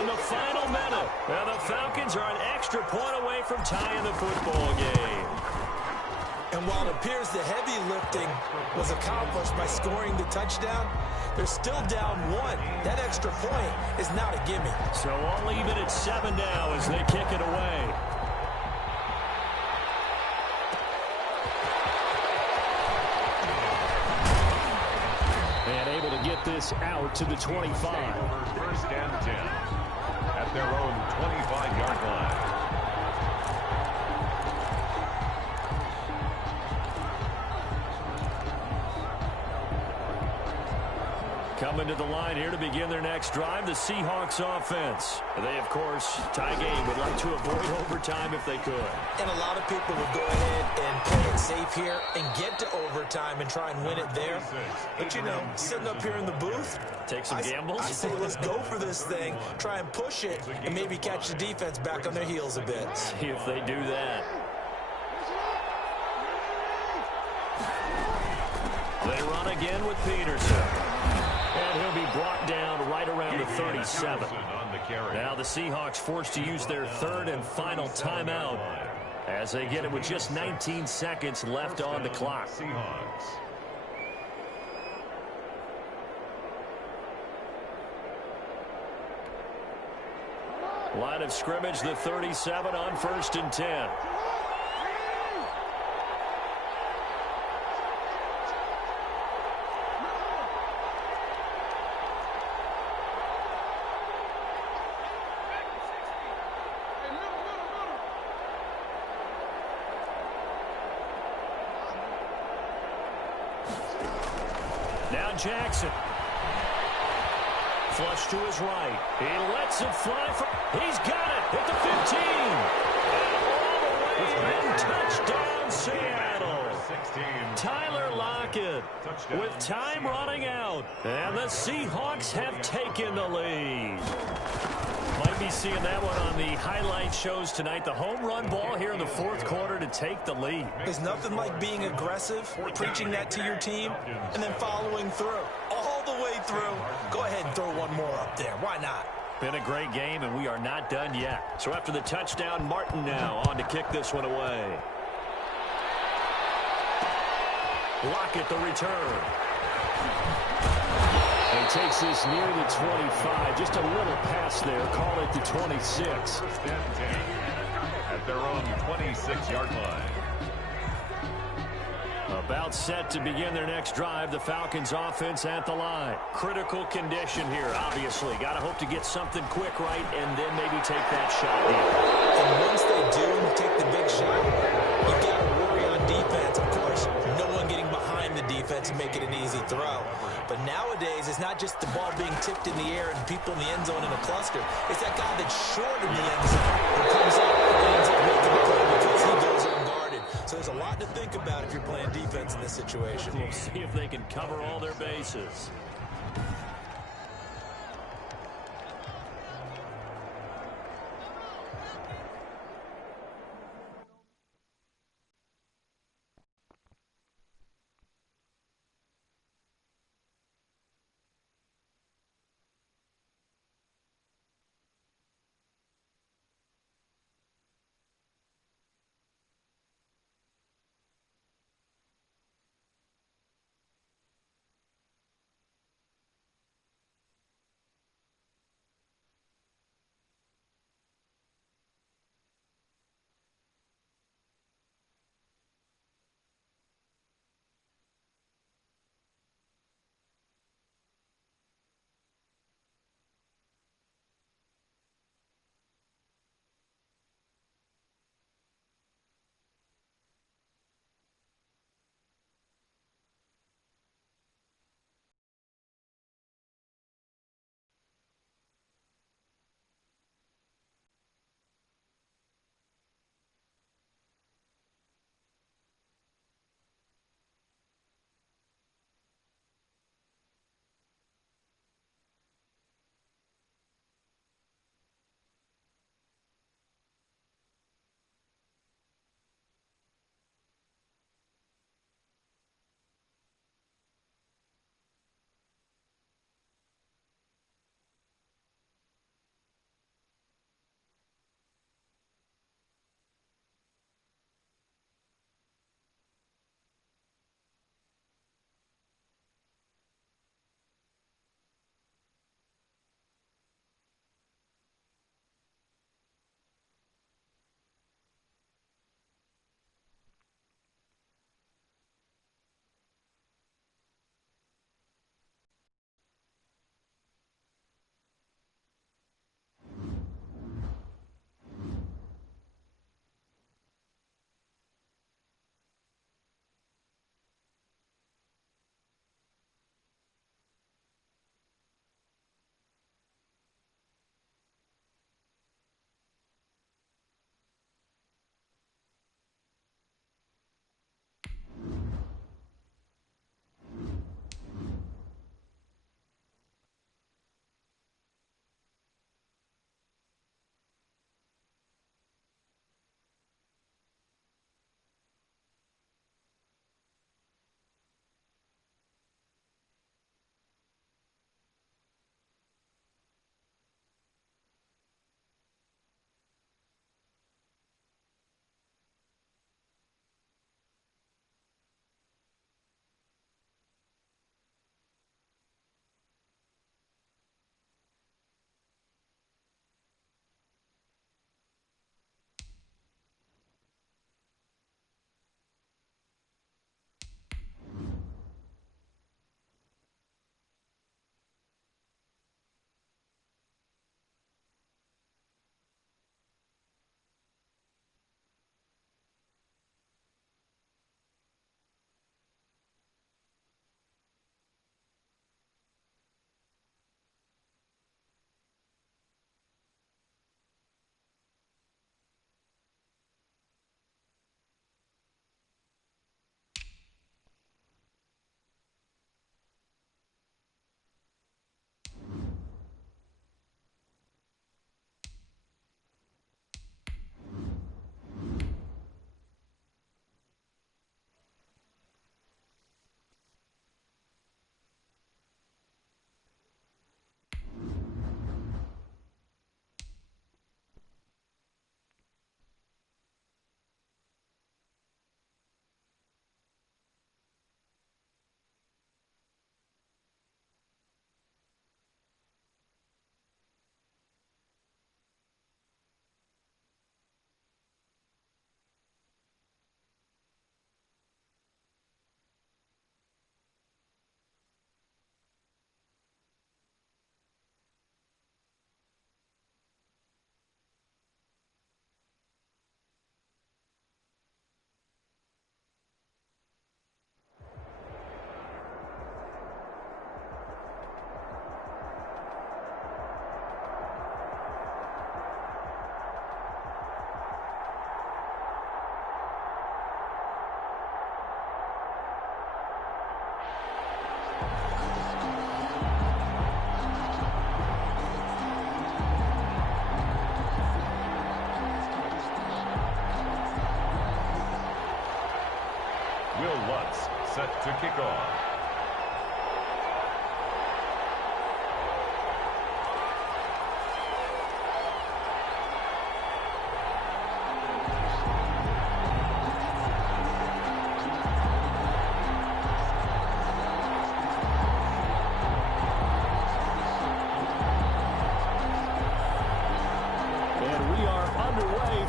in the final minute, and the Falcons are an extra point away from tying the football game. And while it appears the heavy lifting was accomplished by scoring the touchdown, they're still down 1. That extra point is not a gimme. So all even at 7 now as they kick it away. And able to get this out to the 25. 1st and 10 at their own 25-yard line. Coming to the line here to begin their next drive, the Seahawks offense. They, of course, tie game, would like to avoid overtime if they could. And a lot of people would go ahead and play it safe here and get to overtime and try and win it there. But, you know, sitting up here in the booth, take some gambles. I say let's go for this thing, try and push it, and maybe catch the defense back on their heels a bit. See if they do that. They run again with Peterson. And he'll be brought down right around the 37. Now the Seahawks forced to use their 3rd and final timeout as they get it with just 19 seconds left on the clock. Line of scrimmage, the 37 on 1st and 10. Now Jackson. Flush to his right. He lets it fly. He's got it at the 15. And all the way in. Touchdown, Seattle. Tyler Lockett with time running out. And the Seahawks have taken the lead. Might be seeing that one on the highlight shows tonight. The home run ball here in the 4th quarter to take the lead. There's nothing like being aggressive, preaching that to your team, and then following through. All the way through. Go ahead and throw one more up there. Why not? Been a great game, and we are not done yet. So after the touchdown, Martin now on to kick this one away. Lockett the return. And takes this near the 25. Just a little pass there. Call it the 26. At their own 26-yard line. About set to begin their next drive. The Falcons offense at the line. Critical condition here, obviously. Got to hope to get something quick right and then maybe take that shot in. And once they do take the big shot, you got to worry on defense. Of course, no one getting behind the defense and make it an easy throw. But nowadays, it's not just the ball being tipped in the air and people in the end zone in a cluster. It's that guy that's short in the end zone who comes up and ends up making a play because he goes unguarded. So there's a lot to think about if you're playing defense in this situation. We'll see if they can cover all their bases. punts set to kick off.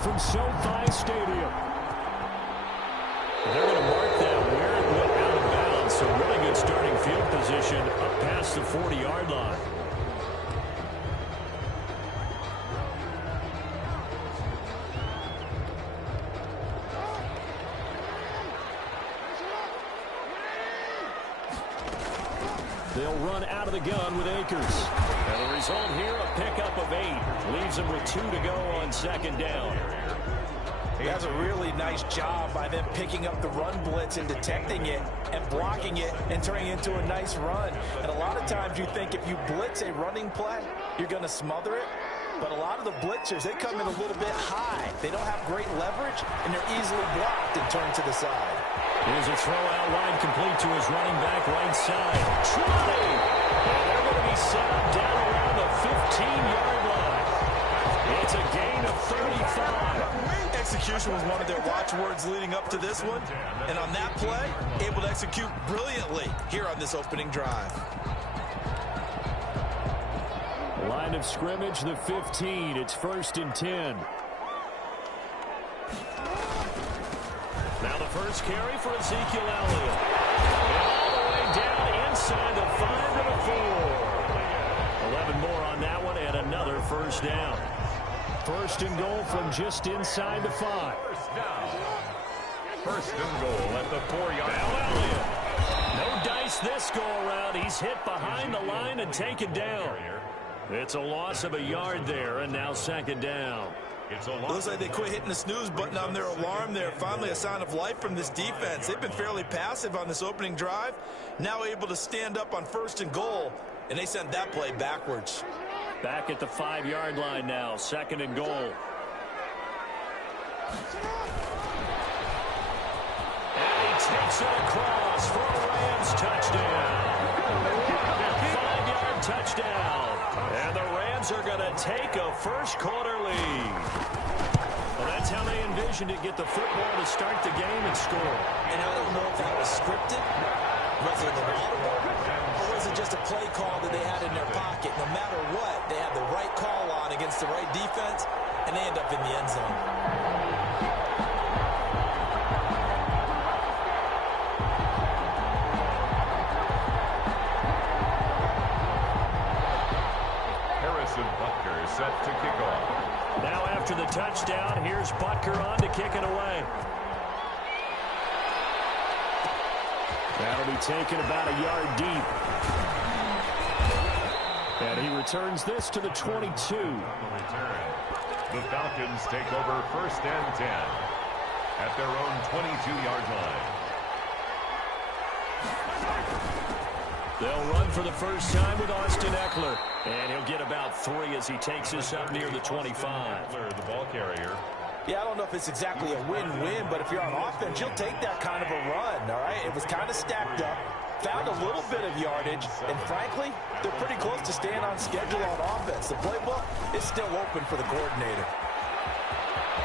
From SoFi Stadium. They're going to mark that where it went out of bounds. So really good starting field position up past the 40-yard line. They'll run out of the gun with Akers. And the result here, a pickup of 8. Leaves them with 2 to go on second down. That's a really nice job by them picking up the run blitz and detecting it and blocking it and turning it into a nice run. And a lot of times you think if you blitz a running play, you're going to smother it. But a lot of the blitzers, they come in a little bit high. They don't have great leverage, and they're easily blocked and turned to the side. Here's a throw out wide complete to his running back right side. 20! And they're going to be set up down around the 15-yard line. It's a gain of 35. Execution was one of their watchwords leading up to this one. And on that play, able to execute brilliantly here on this opening drive. Line of scrimmage, the 15. It's 1st and 10. Now the first carry for Ezekiel Elliott. And all the way down inside the 5 to the 4. 11 more on that one and another first down. 1st and goal from just inside the 5. First down. 1st and goal at the 4-yard line. Elliott. No dice this go around. He's hit behind the line and taken down. It's a loss of a yard there, and now 2nd down. It looks like they quit hitting the snooze button on their alarm there. Finally a sign of life from this defense. They've been fairly passive on this opening drive. Now able to stand up on 1st and goal, and they sent that play backwards. Back at the 5-yard line now, 2nd and goal. And he takes it across for a Rams touchdown. 5-yard touchdown. And the Rams are going to take a first-quarter lead. Well, that's how they envisioned it, get the football to start the game and score. And I don't know if that was scripted, was it an audible, or was it just a play call that they had in their pocket? No matter what, they had the right call on against the right defense, and they end up in the end zone. Set to kick off. Now after the touchdown, here's Butker on to kick it away. That'll be taken about a yard deep. And he returns this to the 22. The Falcons take over 1st and 10 at their own 22-yard line. They'll run for the first time with Austin Eckler. And he'll get about 3 as he takes us up near the 25. The ball carrier. Yeah, I don't know if it's exactly a win-win, but if you're on offense, you'll take that kind of a run, all right? It was kind of stacked up, found a little bit of yardage, and frankly, they're pretty close to staying on schedule on offense. The playbook is still open for the coordinator.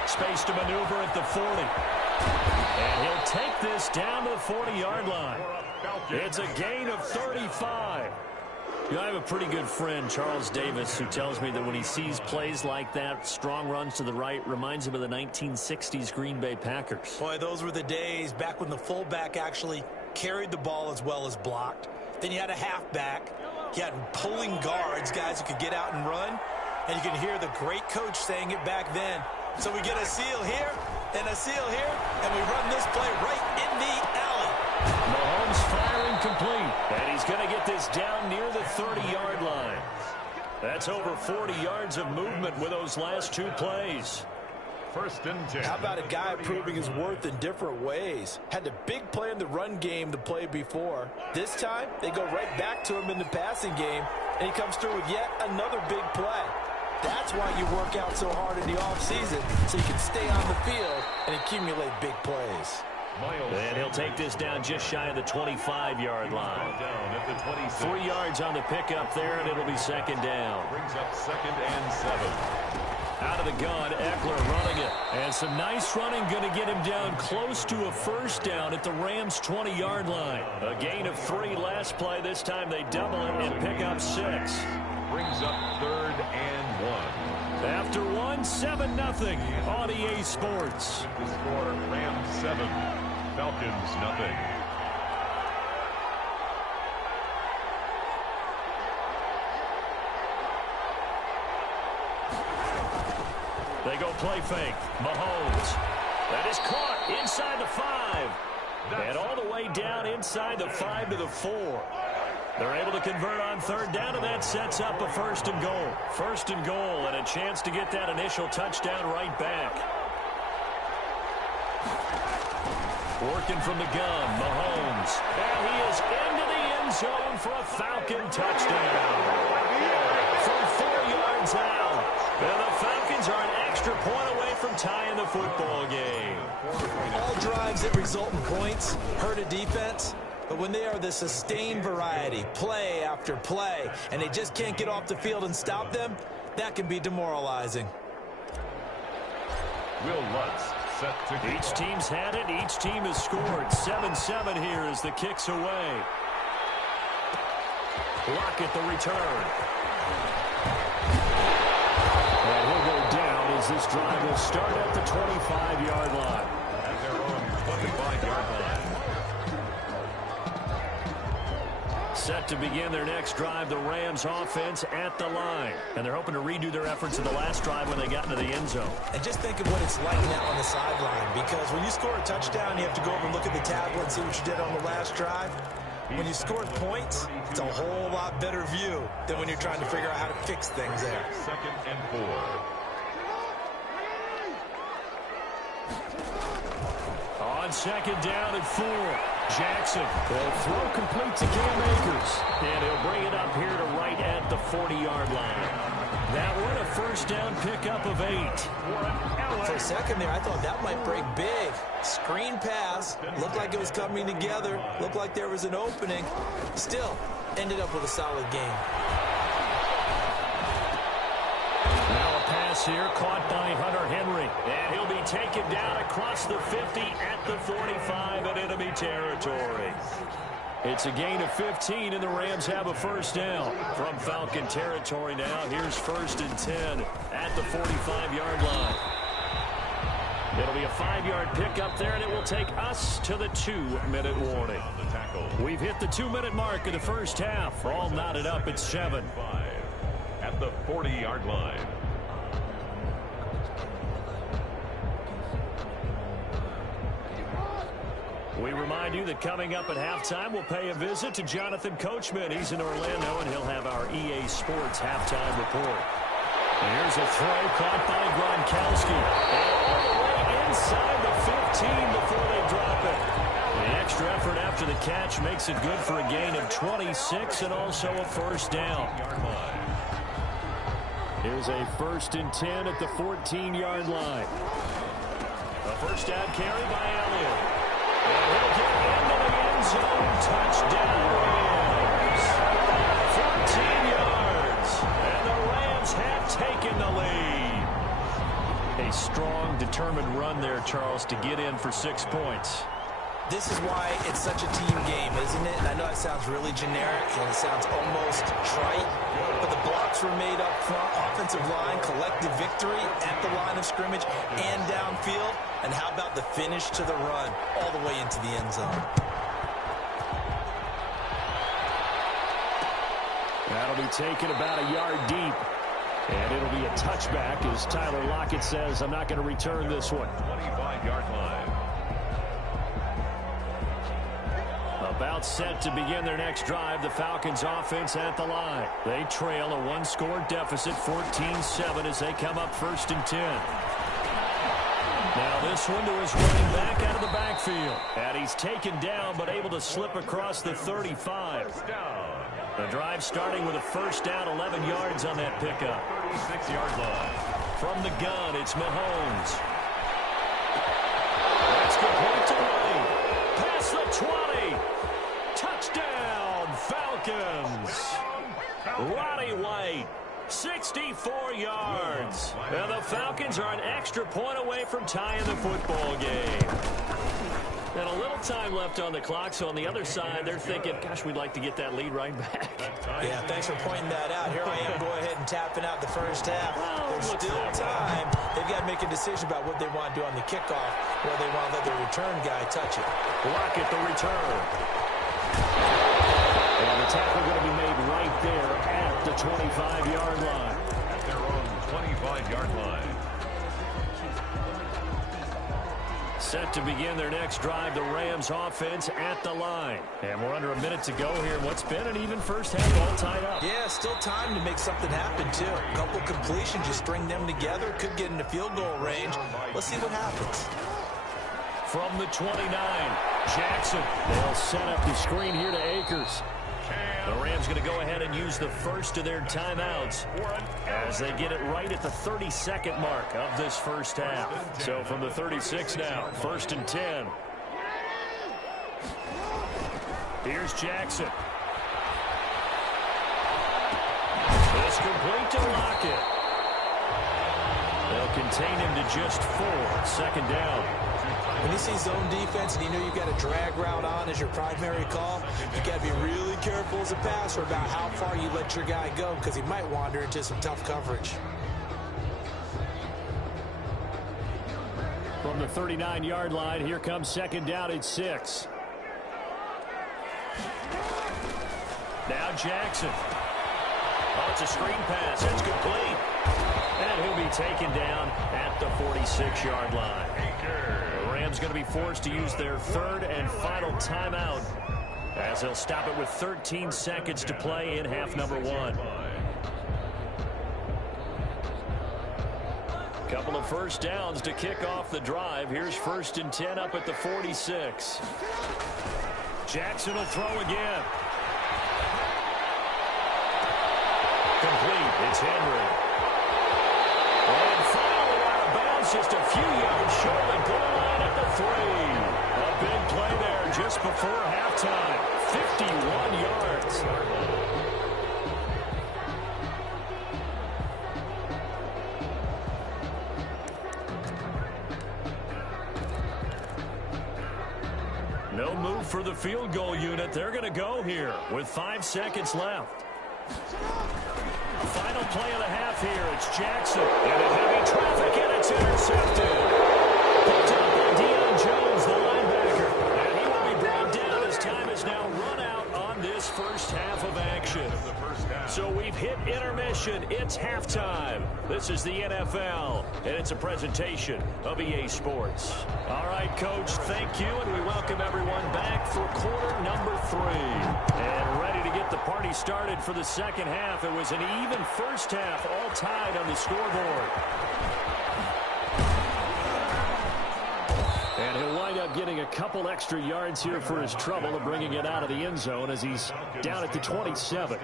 Space to maneuver at the 40. And he'll take this down to the 40-yard line. It's a gain of 35. You know, I have a pretty good friend, Charles Davis, who tells me that when he sees plays like that, strong runs to the right, reminds him of the 1960s Green Bay Packers. Boy, those were the days back when the fullback actually carried the ball as well as blocked. Then you had a halfback. You had pulling guards, guys who could get out and run. And you can hear the great coach saying it back then. So we get a seal here and a seal here, and we run this play right in the alley. Mahomes firing complete, and he's going to get this down near the 30-yard line. That's over 40 yards of movement with those last 2 plays. 1st and 10. How about a guy proving his worth in different ways? Had a big play in the run game to play before. This time, they go right back to him in the passing game, and he comes through with yet another big play. That's why you work out so hard in the offseason, so you can stay on the field and accumulate big plays. And he'll take this down just shy of the 25-yard line. 3 yards on the pickup there, and it'll be second down. Brings up 2nd and 7. Out of the gun, Eckler running it. And some nice running going to get him down close to a first down at the Rams' 20-yard line. A gain of 3 last play. This time they double it and pick up 6. Brings up 3rd and 1. After 7-0 on EA Sports. The score, Rams 7, Falcons nothing. They go play fake. Mahomes. That is caught inside the 5. And all the way down inside the 5 to the 4. They're able to convert on 3rd down, and that sets up a 1st and goal. 1st and goal, and a chance to get that initial touchdown right back. Working from the gun, Mahomes. And he is into the end zone for a Falcon touchdown. From 4 yards out. And the Falcons are an extra point away from tying the football game. All drives that result in points hurt a defense. But when they are the sustained variety, play after play, and they just can't get off the field and stop them, that can be demoralizing. Will Lutz set to kick Each team's had it. Each team has scored. 7-7 here as the kick's away. Lockett the return. And he'll go down as this drive will start at the 25-yard line. at their own 25-yard line. Set to begin their next drive, the Rams offense at the line. And they're hoping to redo their efforts in the last drive when they got into the end zone. And just think of what it's like now on the sideline, because when you score a touchdown, you have to go over and look at the tablet and see what you did on the last drive. When you score points, it's a whole lot better view than when you're trying to figure out how to fix things there. 2nd and 4. On 2nd down and 4. Jackson will throw complete to Cam Akers. And he'll bring it up here to right at the 40-yard line. That one a first down pickup of 8. For a second there, I thought that might break big. Screen pass. Looked like it was coming together. Looked like there was an opening. Still, ended up with a solid game. Now a pass here caught by Hunter Henry. And he'll be taken down across the 50 at the 45 at enemy territory. It's a gain of 15, and the Rams have a first down. From Falcon territory now, here's 1st and 10 at the 45-yard line. It'll be a 5-yard pickup there, and it will take us to the 2-minute warning. We've hit the 2-minute mark of the first half. All knotted up at 7. At the 40-yard line. We remind you that coming up at halftime, we'll pay a visit to Jonathan Coachman. He's in Orlando, and he'll have our EA Sports halftime report. Here's a throw caught by Gronkowski. And all the way inside the 15 before they drop it. The extra effort after the catch makes it good for a gain of 26 and also a first down. Here's a 1st and 10 at the 14-yard line. A first down carry by Elliott. And he'll get into the end zone. Touchdown, Rams. 14 yards. And the Rams have taken the lead. A strong, determined run there, Charles, to get in for 6 points. This is why it's such a team game, isn't it? And I know it sounds really generic and it sounds almost trite, but the blocks were made up front, offensive line, collective victory at the line of scrimmage and downfield. And how about the finish to the run all the way into the end zone? That'll be taken about a yard deep. And it'll be a touchback as Tyler Lockett says, I'm not going to return this one. 25-yard line. About set to begin their next drive, the Falcons offense at the line. They trail a 1-score deficit, 14-7 as they come up 1st and 10. Now this one to his running back out of the backfield. And he's taken down but able to slip across the 35. The drive starting with a first down, 11 yards on that pickup. 36-yard line. From the gun, it's Mahomes. That's complete to White. Falcons. Roddy White, 64 yards. And the Falcons are an extra point away from tying the football game. And a little time left on the clock, so on the other side, they're thinking, gosh, we'd like to get that lead right back. Yeah, thanks for pointing that out. Here I am, go ahead and tapping out the first half. There's still time. They've got to make a decision about what they want to do on the kickoff, or they want to let the return guy touch it. Block at the return. And the tackle going to be made right there at the 25-yard line. At their own 25-yard line. Set to begin their next drive, the Rams offense at the line. And we're under a minute to go here. What's been an even first half, all tied up. Yeah, still time to make something happen, too. A couple completions, you string them together, could get into field goal range. Let's see what happens. From the 29, Jackson. They'll set up the screen here to Akers. The Rams going to go ahead and use the first of their timeouts as they get it right at the 32nd mark of this first half. So from the 36 now, 1st and 10. Here's Jackson. It's complete to Lockett. They'll contain him to just 4. 2nd down. When you see zone defense and you know you've got a drag route on as your primary call, you've got to be really careful as a passer about how far you let your guy go because he might wander into some tough coverage. From the 39-yard line, here comes 2nd down at 6. Now Jackson. Oh, it's a screen pass. It's complete. And he'll be taken down at the 46-yard line. The Rams going to be forced to use their 3rd and final timeout as they'll stop it with 13 seconds to play in half number 1. Couple of first downs to kick off the drive. Here's 1st and 10 up at the 46. Jackson will throw again. Complete. It's Henry. And finally out of bounds, just a few yards short of the goal line at the 3. A big play there just before halftime. 51 yards. No move for the field goal unit. They're going to go here with 5 seconds left. Final play of the half here. It's Jackson. And a heavy traffic, and it's intercepted. Picked up by Deion Jones, the linebacker. And he will be brought down as time is now run out on this first half of action. So we've hit intermission. It's halftime. This is the NFL, and it's a presentation of EA Sports. All right, Coach, thank you, and we welcome everyone back for quarter number 3. And ready to get the party started for the second half. It was an even first half, all tied on the scoreboard. And he'll wind up getting a couple extra yards here for his trouble of bringing it out of the end zone as he's down at the 27.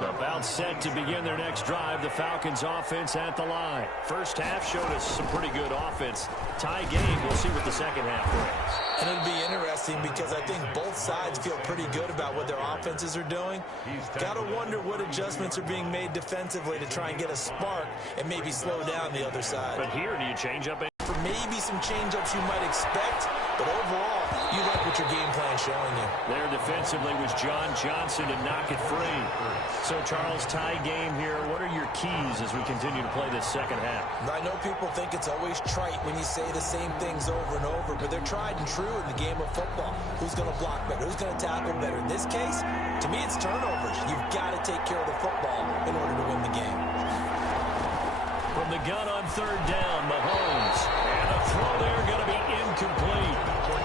About set to begin their next drive, the Falcons offense at the line. First half showed us some pretty good offense. Tie game, we'll see what the second half brings. And it'll be interesting because I think both sides feel pretty good about what their offenses are doing. Got to wonder what adjustments are being made defensively to try and get a spark and maybe slow down the other side. But here, do you change up? For maybe some change-ups you might expect, but overall, you like what your game plan's showing you. There defensively was John Johnson to knock it free. So, Charles, tie game here. What are your keys as we continue to play this second half? I know people think it's always trite when you say the same things over and over, but they're tried and true in the game of football. Who's going to block better? Who's going to tackle better? In this case, to me, it's turnovers. You've got to take care of the football in order to win the game. From the gun on 3rd down, Mahomes. And a throw there going to be incomplete.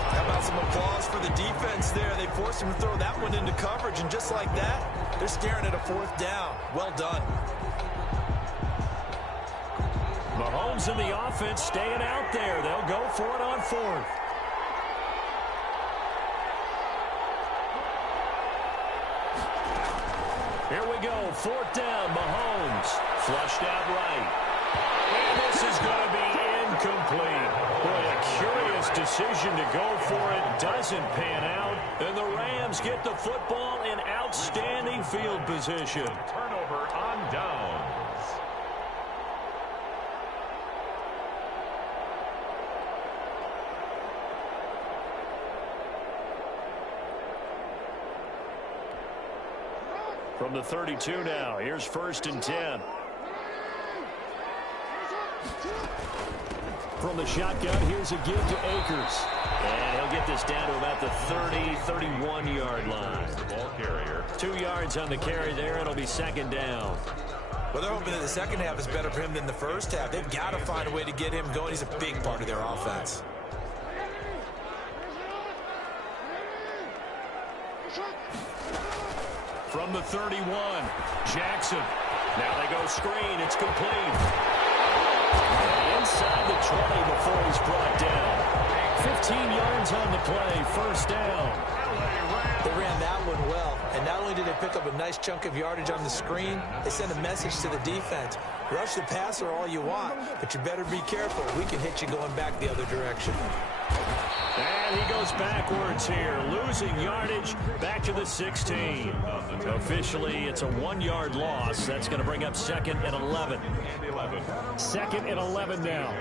How about some applause for the defense there? They forced him to throw that one into coverage, and just like that, they're staring at a 4th down. Well done. Mahomes and the offense staying out there. They'll go for it on 4th. Here we go, 4th down, Mahomes. Flushed out right. And this is going to be incomplete. Boy, a curious decision to go for it doesn't pan out, and the Rams get the football in outstanding field position. Turnover on downs. From the 32 now, here's 1st and 10. From the shotgun, here's a give to Akers. And he'll get this down to about the 30, 31-yard line. Ball carrier. 2 yards on the carry there. It'll be 2nd down. Well, they're hoping that the second half is better for him than the first half. They've got to find a way to get him going. He's a big part of their offense. From the 31, Jackson. Now they go screen. It's complete. And inside the 20 before he's brought down. 15 yards on the play. 1st down. They ran that one well, and not only did they pick up a nice chunk of yardage on the screen, they sent a message to the defense. Rush the passer all you want, but you better be careful. We can hit you going back the other direction. And he goes backwards here, losing yardage back to the 16. Officially, it's a 1-yard loss. That's going to bring up 2nd and 11. 2nd and 11 now.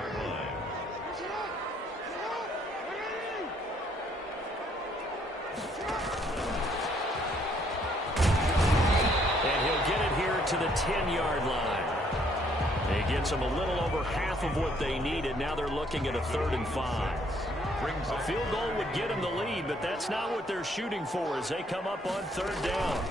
And he'll get it here to the 10-yard line. He gets them a little over half of what they needed. Now they're looking at a 3rd and 5. A field goal would get them the lead, but that's not what they're shooting for as they come up on 3rd down.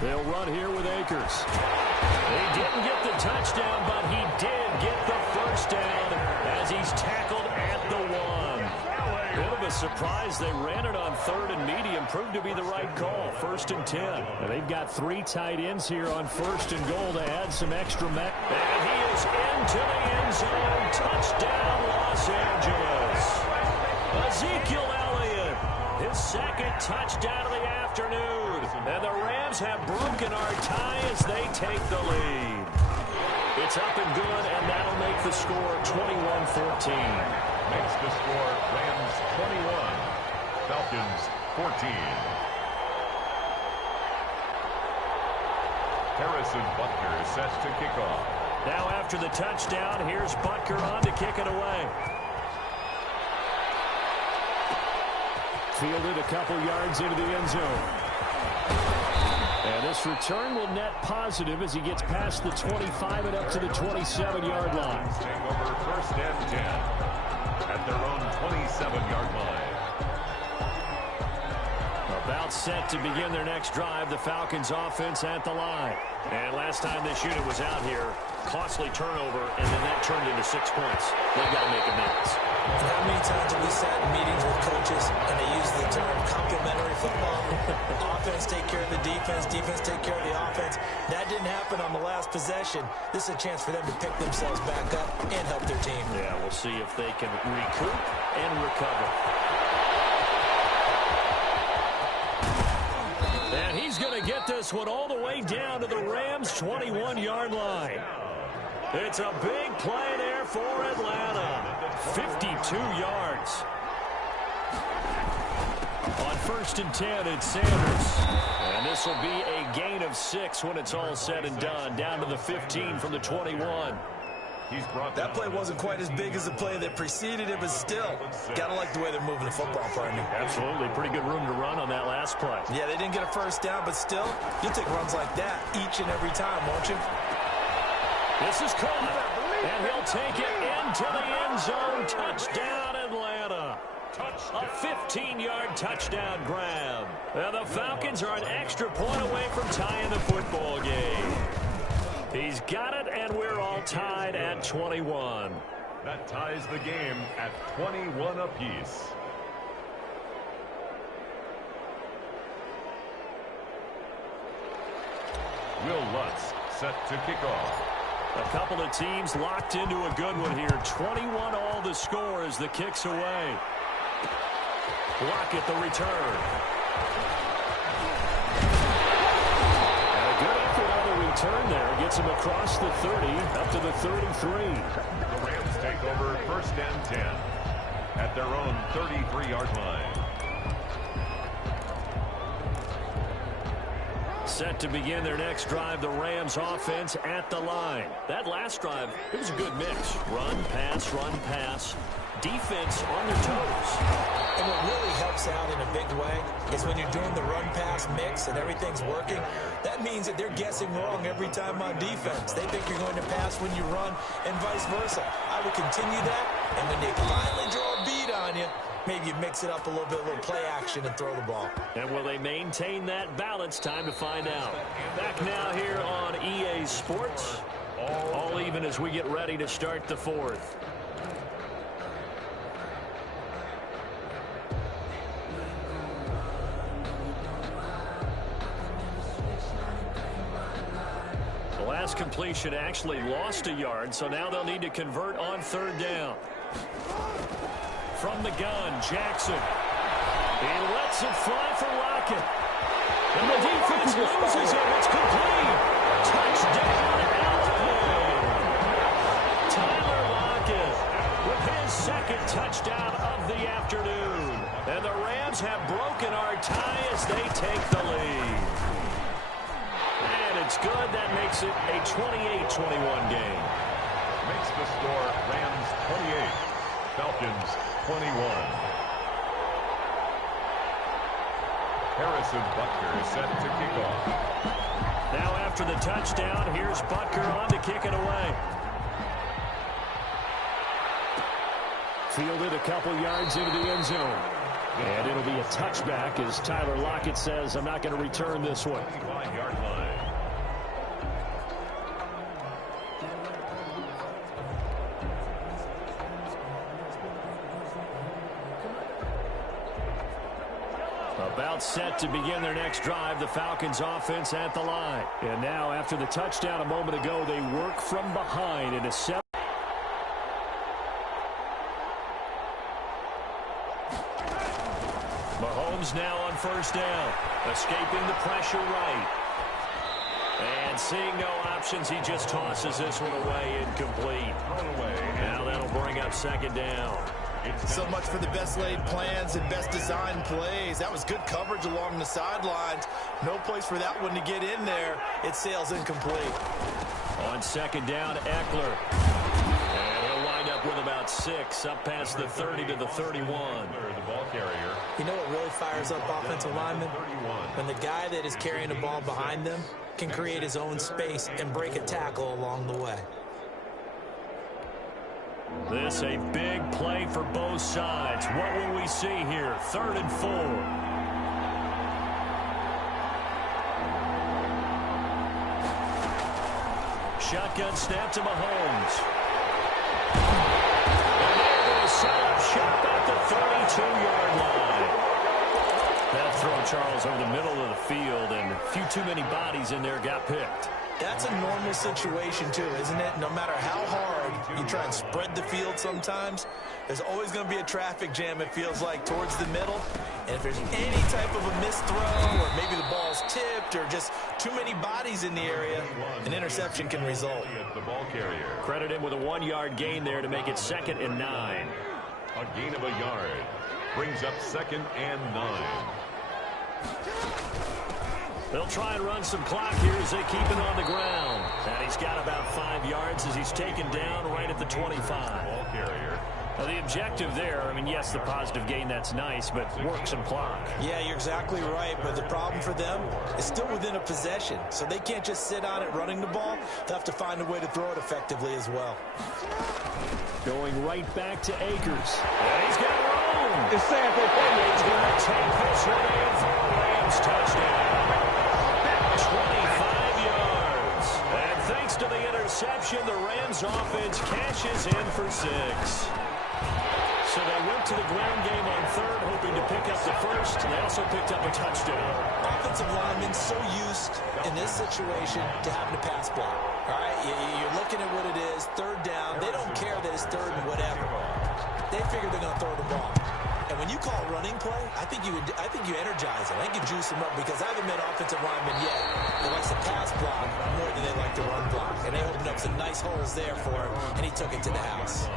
They'll run here with Akers. He didn't get the touchdown, but he did get the 1st down as he's tackled at the 1. Bit of a surprise. They ran it on 3rd and medium. Proved to be the right call. 1st and 10. And they've got 3 tight ends here on 1st and goal to add some extra men. And he is into the end zone. Touchdown, Los Angeles. Ezekiel Elliott, his 2nd touchdown of the afternoon. And the Rams have broken our tie as they take the lead. It's up and good, and that'll make the score 21-14. Makes the score Rams 21, Falcons 14. Harrison Butker is set to kick off. Now after the touchdown, here's Butker on to kick it away. Fielded a couple yards into the end zone. And this return will net positive as he gets past the 25 and up to the 27-yard line. Staying over 1st and 10 at their own 27-yard line. About set to begin their next drive, the Falcons offense at the line. And last time this unit was out here, costly turnover, and then that turned into 6 points. They've got to make amends. How many times have we sat in meetings with coaches and they use the term complementary football? Offense take care of the defense, defense take care of the offense. That didn't happen on the last possession. This is a chance for them to pick themselves back up and help their team. Yeah, we'll see if they can recoup and recover. And he's going to get this one all the way down to the Rams' 21-yard line. It's a big play there for Atlanta. 52 yards. On 1st and 10, it's Sanders. And this will be a gain of 6 when it's all said and done. Down to the 15 from the 21. That play wasn't quite as big as the play that preceded it, but still, gotta like the way they're moving the football, partner. Absolutely. Pretty good room to run on that last play. Yeah, they didn't get a 1st down, but still, you'll take runs like that each and every time, won't you? This is caught, and he'll take it into the end zone. Touchdown, Atlanta. A 15-yard touchdown grab. And the Falcons are an extra point away from tying the football game. He's got it, and we're all tied at 21. That ties the game at 21 apiece. Will Lutz set to kick off. A couple of teams locked into a good one here. 21 all the score as the kick's away. Lockett the return. And a good effort on the return there. Gets him across the 30 up to the 33. The Rams take over 1st and 10. at their own 33-yard line. Set to begin their next drive, the Rams offense at the line. That last drive, it was a good mix. Run, pass, defense on their toes. And what really helps out in a big way is when you're doing the run-pass mix and everything's working, that means that they're guessing wrong every time on defense. They think you're going to pass when you run and vice versa. I would continue that, and when they finally draw a beat on you, maybe you mix it up a little bit, a little play action, and throw the ball. And will they maintain that balance? Time to find out. Back now here on EA Sports. All even as we get ready to start the fourth. The last completion actually lost a yard, so now they'll need to convert on third down. From the gun, Jackson. He lets it fly for Lockett. And the defense loses it. It's complete. Touchdown, Alabama. Tyler Lockett with his second touchdown of the afternoon. And the Rams have broken our tie as they take the lead. And it's good. That makes it a 28-21 game. Makes the score Rams 28, Falcons 21. Harrison Butker is set to kick off. Now after the touchdown, here's Butker on to kick it away. Fielded a couple yards into the end zone. And it'll be a touchback as Tyler Lockett says, I'm not going to return this one. 25-yard line. About set to begin their next drive, the Falcons offense at the line. And now after the touchdown a moment ago, they work from behind in a 7. Mahomes now on first down, escaping the pressure right. And seeing no options, he just tosses this one away, incomplete. Now that'll bring up second down. So much for the best laid plans and best designed plays. That was good coverage along the sidelines. No place for that one to get in there. It sails incomplete. On second down, Eckler. And he'll wind up with about 6, up past the 30 to the 31. The ball carrier. You know what really fires up offensive linemen? When the guy that is carrying the ball behind them can create his own space and break a tackle along the way. This a big play for both sides. What will we see here? 3rd and 4. Shotgun snap to Mahomes. And they're going to set up shop at the 32-yard line. That throw, Charles, over the middle of the field, and a few too many bodies in there got picked. That's a normal situation, too, isn't it? No matter how hard you try and spread the field sometimes, there's always going to be a traffic jam, it feels like, towards the middle. And if there's any type of a missed throw, or maybe the ball's tipped, or just too many bodies in the area, an interception can result. The ball carrier. Credit him with a 1-yard gain there to make it 2nd and 9. A gain of a yard. Brings up 2nd and 9. They'll try and run some clock here as they keep it on the ground. And he's got about 5 yards as he's taken down right at the 25. Ball carrier. Well, the objective there, I mean, yes, the positive gain, that's nice, but work some clock. Yeah, you're exactly right, but the problem for them is still within a possession, so they can't just sit on it running the ball. They'll have to find a way to throw it effectively as well. Going right back to Akers. And he's got room. He's going to take this one in for a Rams touchdown. 25 yards. And thanks to the interception, the Rams offense cashes in for 6. So they went to the ground game on 3rd, hoping to pick up the 1st. They also picked up a touchdown. Offensive linemen so used in this situation to having to pass block. All right, you're looking at what it is, 3rd down. They don't care that it's 3rd and whatever. They figure they're going to throw the ball. And when you call running play, I think you energize them. I think you juice them up because I haven't met offensive linemen yet that likes to pass block more than they like to run block. And they opened up some nice holes there for him, and he took it to the house.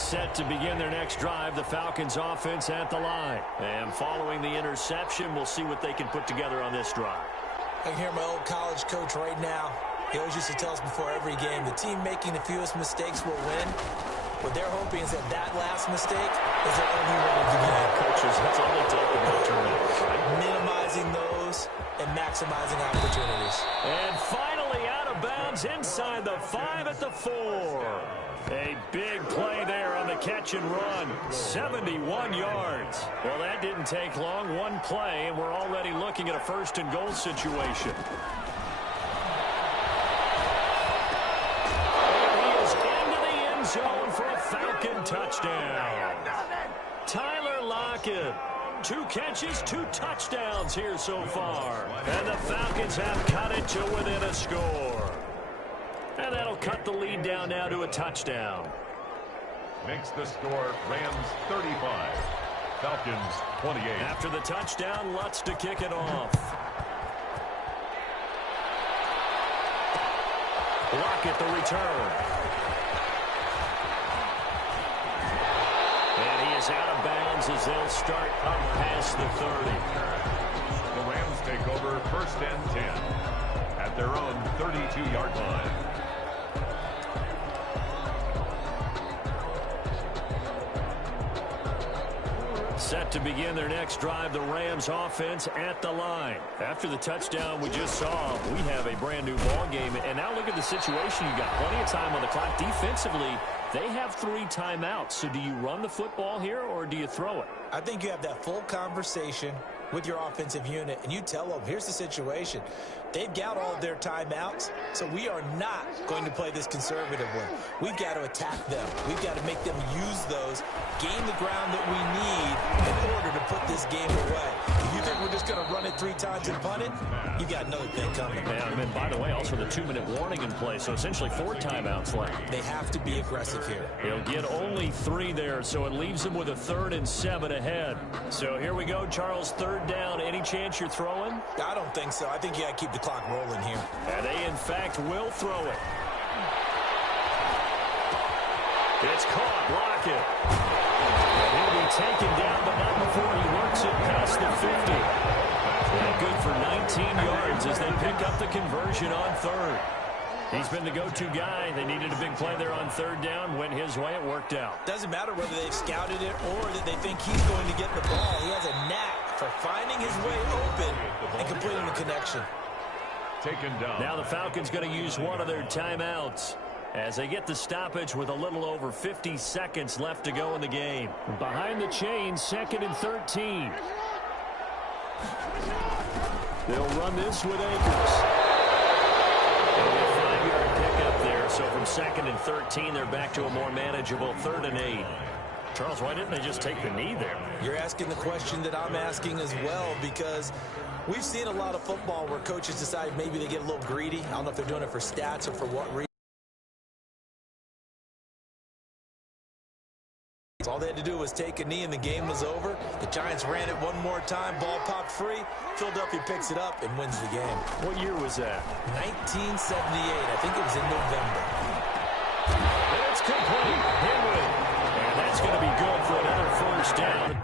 Set to begin their next drive, the Falcons offense at the line. And following the interception, we'll see what they can put together on this drive. I can hear my old college coach right now. He always used to tell us before every game, the team making the fewest mistakes will win. What they're hoping is that last mistake is their only one of the game. Coaches, that's all they talk about turnovers, right? Minimizing those and maximizing opportunities. And finally out of bounds inside the 5 at the 4. A big play there on the catch and run. 71 yards. Well, that didn't take long. One play, and we're already looking at a first and goal situation. Zone for a Falcon touchdown. Tyler Lockett. 2 catches, 2 touchdowns here so far. And the Falcons have cut it to within a score. And that'll cut the lead down now to a touchdown. Makes the score Rams 35, Falcons 28. After the touchdown, Lutz to kick it off. Lockett the return. Out of bounds as they'll start up past the 30. The Rams take over first and 10 at their own 32-yard line. Set to begin their next drive, the Rams offense at the line. After the touchdown we just saw, we have a brand new ball game. And now look at the situation. You got plenty of time on the clock. Defensively, they have 3 timeouts. So do you run the football here or do you throw it? I think you have that full conversation with your offensive unit, and you tell them, here's the situation. They've got all of their timeouts, so we are not going to play this conservative one. We've got to attack them. We've got to make them use those, gain the ground that we need in order to put this game away. If you think we're just going to run it 3 times and punt it, you got another thing coming. Yeah, and by the way, also the 2-minute warning in play, so essentially 4 timeouts left. They have to be aggressive here. He'll get only 3 there, so it leaves him with a 3rd and 7 ahead. So here we go, Charles, 3rd down. Any chance you're throwing? I don't think so. I think you got to keep the clock rolling here. And they, in fact, will throw it. It's caught. Lockett. And he'll be taken down, but not before he works it past the 50. And good for 19 yards as they pick up the conversion on 3rd. He's been the go-to guy. They needed a big play there on 3rd down. Went his way. It worked out. Doesn't matter whether they've scouted it or that they think he's going to get the ball. He has a knack for finding his way open and completing the connection. Taken down. Now the Falcons going to use one of their timeouts as they get the stoppage with a little over 50 seconds left to go in the game. Behind the chains, 2nd and 13. They'll run this with Akers. Pickup there, so from 2nd and 13, they're back to a more manageable 3rd and 8. Charles, why didn't they just take the knee there? You're asking the question that I'm asking as well, because we've seen a lot of football where coaches decide maybe they get a little greedy. I don't know if they're doing it for stats or for what reason. All they had to do was take a knee and the game was over. The Giants ran it one more time. Ball popped free. Philadelphia picks it up and wins the game. What year was that? 1978. I think it was in November. And it's complete. Henry. And that's going to be good for another 1st down.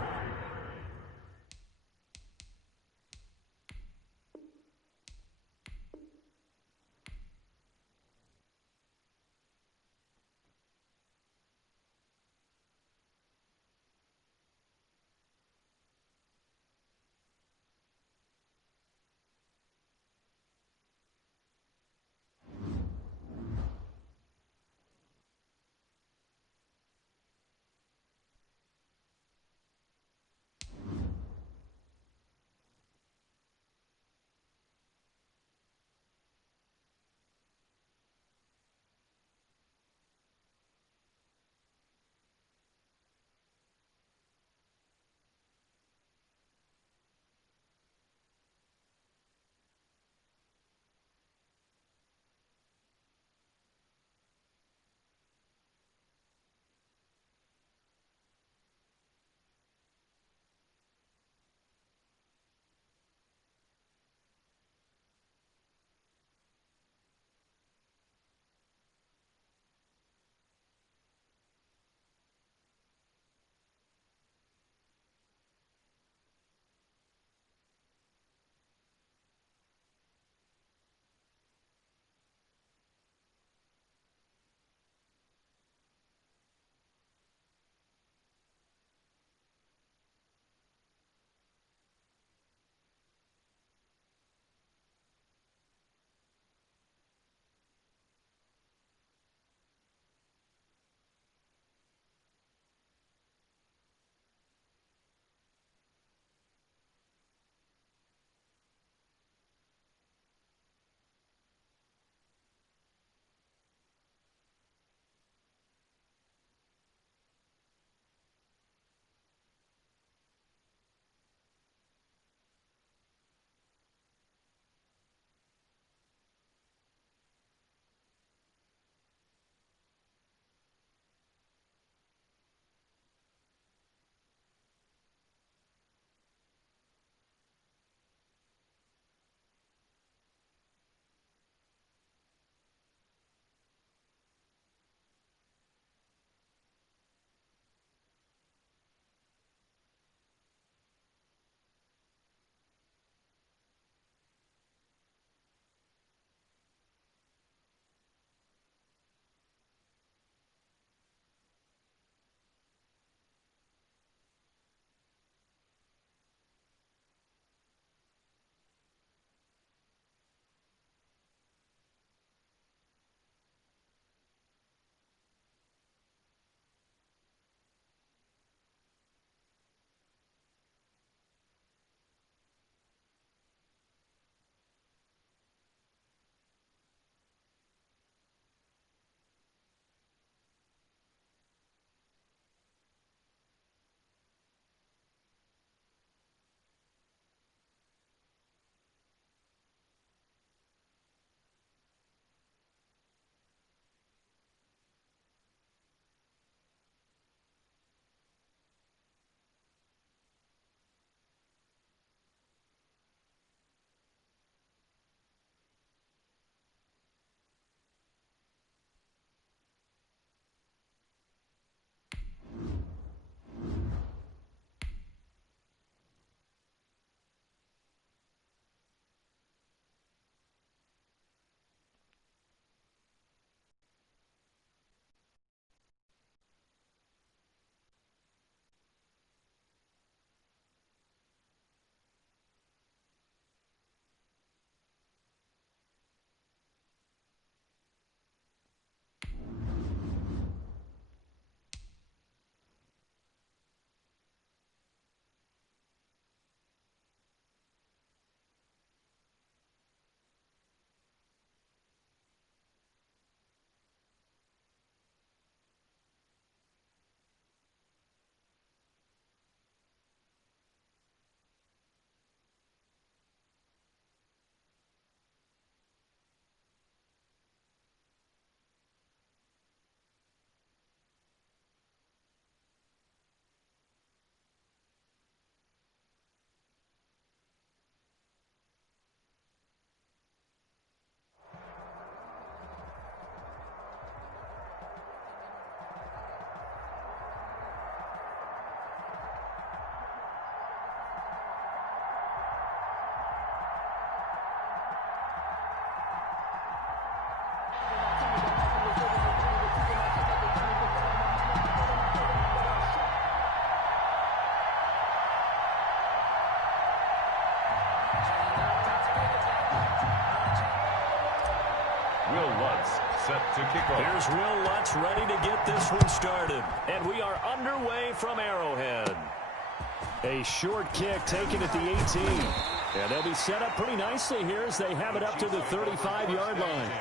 set to kick off. Here's Will Lutz ready to get this one started. And we are underway from Arrowhead. A short kick taken at the 18. And they'll be set up pretty nicely here as they have it up to the 35-yard line.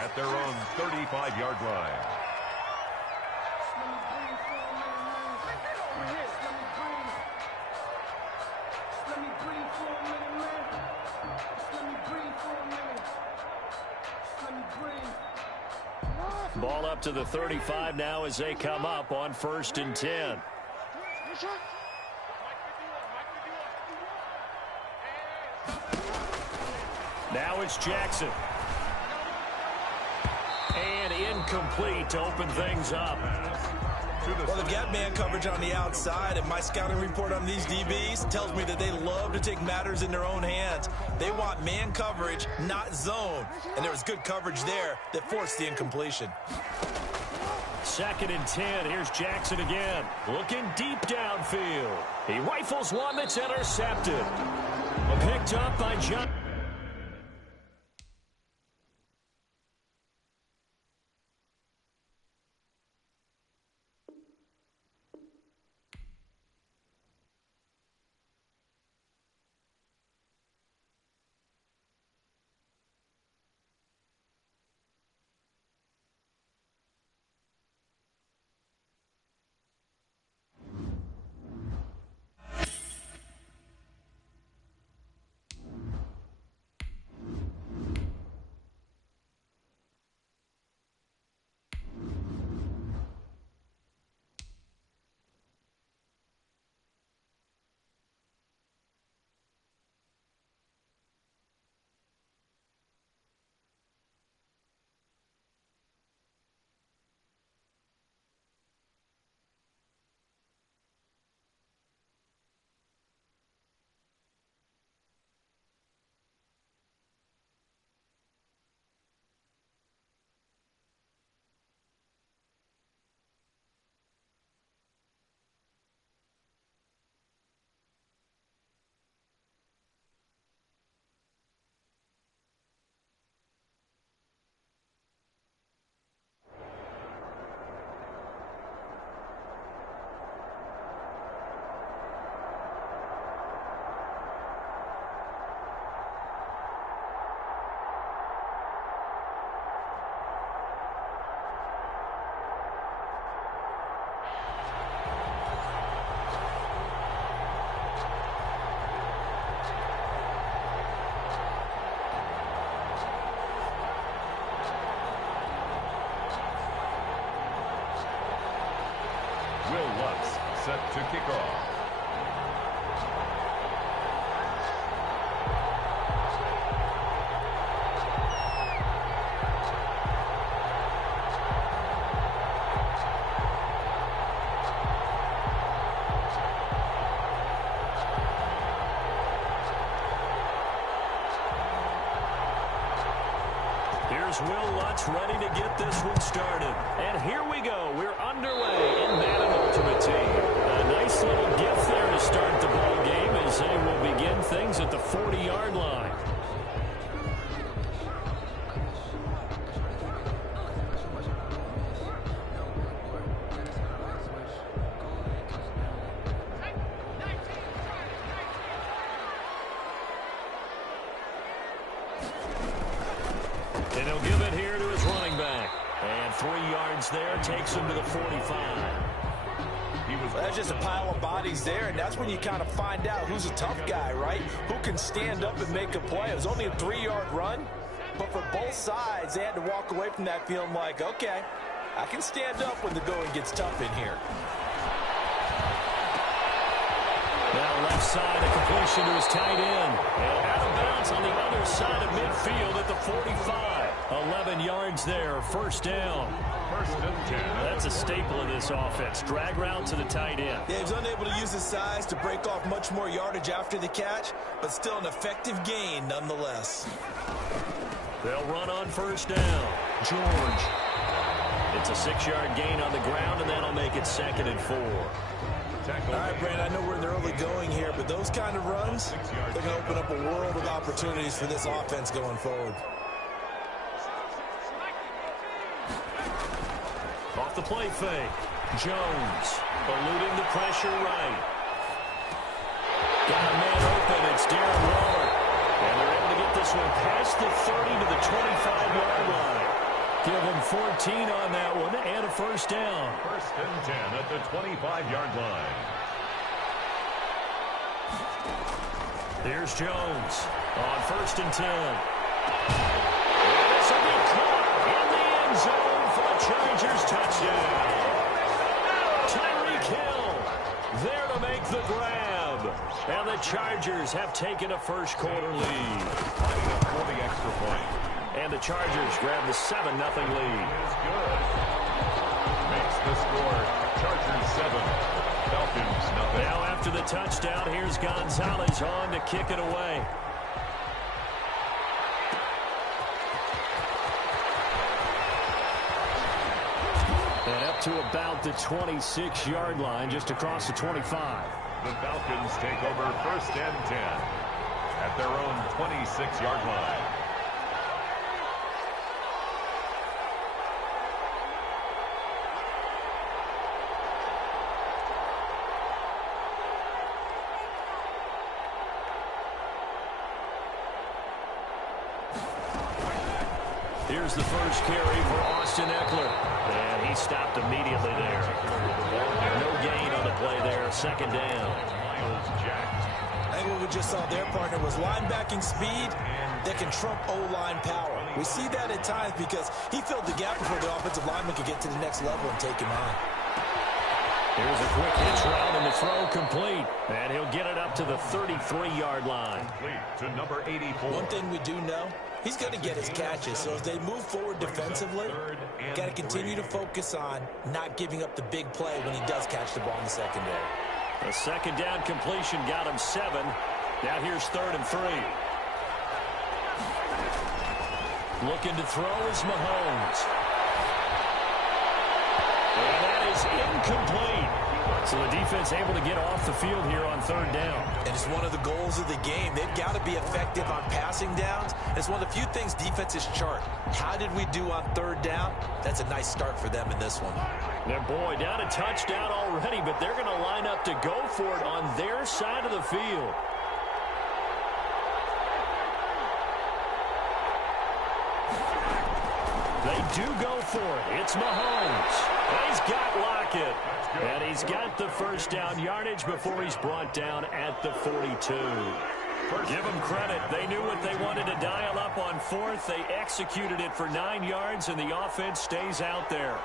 At their own 35-yard line. Ball up to the 35 now as they come up on 1st and 10. Now it's Jackson. And incomplete to open things up. Well, they've got man coverage on the outside, and my scouting report on these DBs tells me that they love to take matters in their own hands. They want man coverage, not zone. And there was good coverage there that forced the incompletion. 2nd and 10. Here's Jackson again. Looking deep downfield. He rifles one that's intercepted. Picked up by John. Will Lutz set to kick off. Here's Will Lutz ready to get this one started. And here we go. We're underway in Madden Ultimate Team. A nice little gift there to start the ball game as they will begin things at the 40-yard line. And he'll give it here to his running back. And 3 yards there takes him to the 45. That's just a pile of bodies there, and that's when you kind of find out who's a tough guy, right? Who can stand up and make a play. It was only a 3-yard run, but for both sides, they had to walk away from that feeling like, okay, I can stand up when the going gets tough in here. Now left side, a completion to his tight end. And out of bounds on the other side of midfield at the 45. 11 yards there, first down. 1st and 10. That's a staple of this offense. Drag route to the tight end. Yeah, he was unable to use his size to break off much more yardage after the catch, but still an effective gain nonetheless. They'll run on first down. George. It's a 6-yard gain on the ground, and that'll make it 2nd and 4. All right, Brandon, I know we're in the early going here, but those kind of runs, they're going to open up a world of opportunities for this offense going forward. the play fake. Jones eluding the pressure right. Got a man open. It's Darren Waller. And they're able to get this one past the 30 to the 25-yard line. Give them 14 on that one and a first down. First and 10 at the 25-yard line. Here's Jones on first and 10. This will be caught in the end zone for a Chargers touchdown. Tyreek Hill there to make the grab. And the Chargers have taken a first-quarter lead. Lining up for the extra point. And the Chargers grab the 7-0 lead. Is good. Makes the score Chargers 7, Falcons nothing. Now after the touchdown, here's Gonzalez on to kick it away. And up to about the 26-yard line, just across the 25. The Falcons take over first and 10 at their own 26-yard line. Here's the first carry for Austin Eckler. And he stopped immediately there. No gain on the play there. Second down. I think what we just saw their partner was linebacking speed that can trump O-line power. We see that at times because he filled the gap before the offensive lineman could get to the next level and take him on. Here's a quick hitch route and the throw complete. And he'll get it up to the 33-yard line. Complete to number 84. One thing we do know, he's going to get his catches. So as they move forward defensively, got to continue to focus on not giving up the big play when he does catch the ball in the secondary. A second down completion got him 7. Now here's 3rd and 3. Looking to throw is Mahomes. And that is incomplete. So the defense able to get off the field here on 3rd down. And it's one of the goals of the game. They've got to be effective on passing downs. It's one of the few things defenses chart. How did we do on 3rd down? That's a nice start for them in this one. Now, boy, down a touchdown already, but they're going to line up to go for it on their side of the field. They do go for it. It's Mahomes. He's got Lockett. And he's got the first down yardage before he's brought down at the 42. Give them credit. They knew what they wanted to dial up on 4th. They executed it for 9 yards, and the offense stays out there.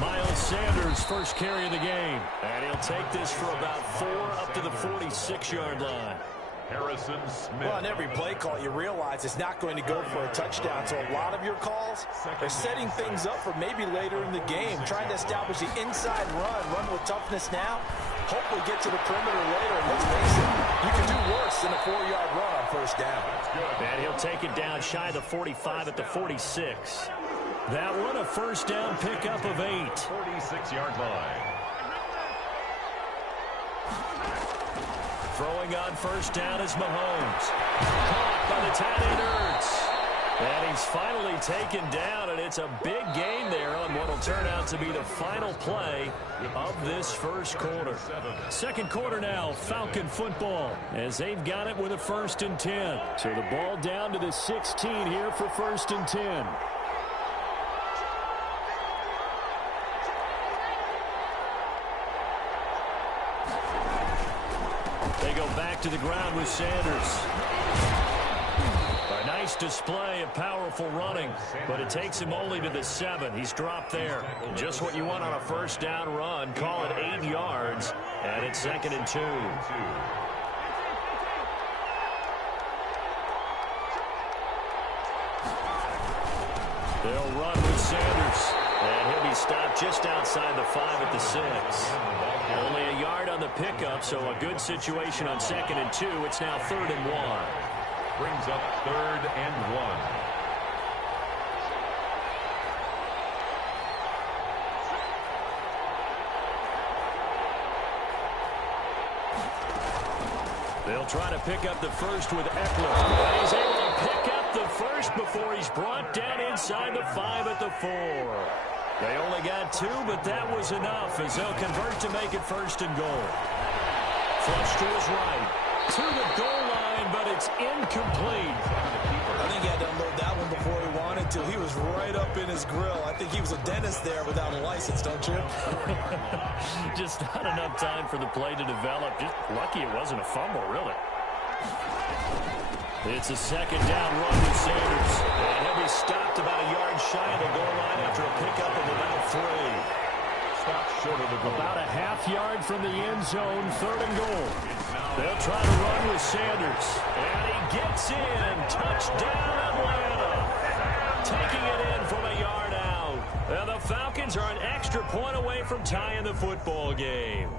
Miles Sanders, first carry of the game. And he'll take this for about 4 up to the 46-yard line. Harrison Smith. Well, on every play call, you realize it's not going to go for a touchdown. So a lot of your calls, they're setting things up for maybe later in the game, trying to establish the inside run with toughness now. Hopefully get to the perimeter later. And let's face it, you can do worse than a 4-yard run on first down. And he'll take it down shy of the 45 at the 46. That one a first down pickup of 8. 46-yard line. Throwing on first down is Mahomes. Caught by the tight end Ertz. And he's finally taken down, and it's a big gain there on what will turn out to be the final play of this first quarter. Second quarter now, Falcon football, as they've got it with a 1st and 10. So the ball down to the 16 here for 1st and 10. They go back to the ground with Sanders. A nice display of powerful running, but it takes him only to the 7. He's dropped there. Just what you want on a first down run. Call it 8 yards, and it's 2nd and 2. They'll run with Sanders, and he'll be stopped just outside the 5 at the 6. Only a yard on the pickup, so a good situation on 2nd and 2. It's now 3rd and 1. Brings up 3rd and 1. They'll try to pick up the first with Eckler. And he's able to pick up the first before he's brought down inside the 5 at the 4. They only got 2, but that was enough as they'll convert to make it 1st and goal. Flush to his right. To the goal line, but it's incomplete. I think he had to unload that one before he wanted to. He was right up in his grill. I think he was a dentist there without a license, don't you? Just not enough time for the play to develop. Just lucky it wasn't a fumble, really. It's a 2nd down run with Sanders. And he'll be stopped about a yard shy of the goal line after a pickup of about 3. Stop short of the goal. About a half yard from the end zone, 3rd and goal. They'll try to run with Sanders. And he gets in. Touchdown, Atlanta. Taking it in from a yard out. And the Falcons are an extra point away from tying the football game.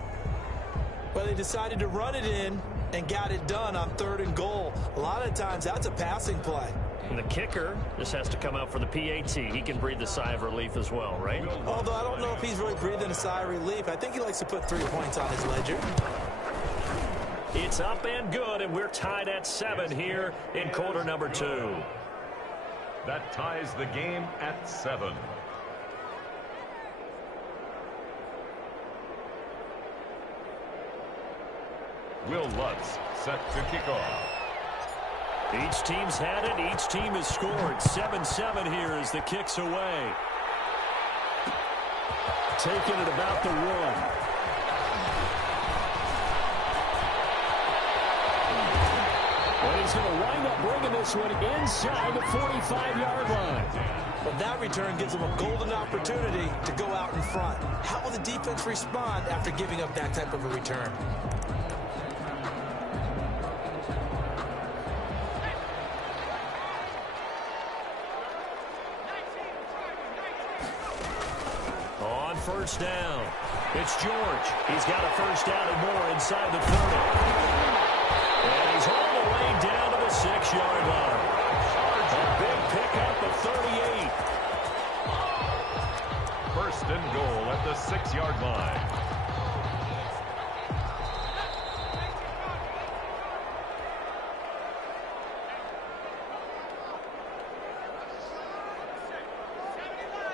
Well, they decided to run it in and got it done on 3rd and goal. A lot of times, that's a passing play. And the kicker just has to come out for the PAT. He can breathe the sigh of relief as well, right? Although I don't know if he's really breathing a sigh of relief. I think he likes to put 3 points on his ledger. It's up and good, and we're tied at 7 here in quarter number 2. That ties the game at 7. Will Lutz set to kick off. Each team's had it. Each team has scored. 7-7 here as the kick's away. Taking it about the 1. And he's going to wind up bringing this one inside the 45-yard line. But that return gives them a golden opportunity to go out in front. How will the defense respond after giving up that type of a return? On 1st down, it's George. He's got a 1st down and more inside the 30. And he's all the way down to the 6-yard line. A big pickup of 38. 1st and goal at the 6-yard line.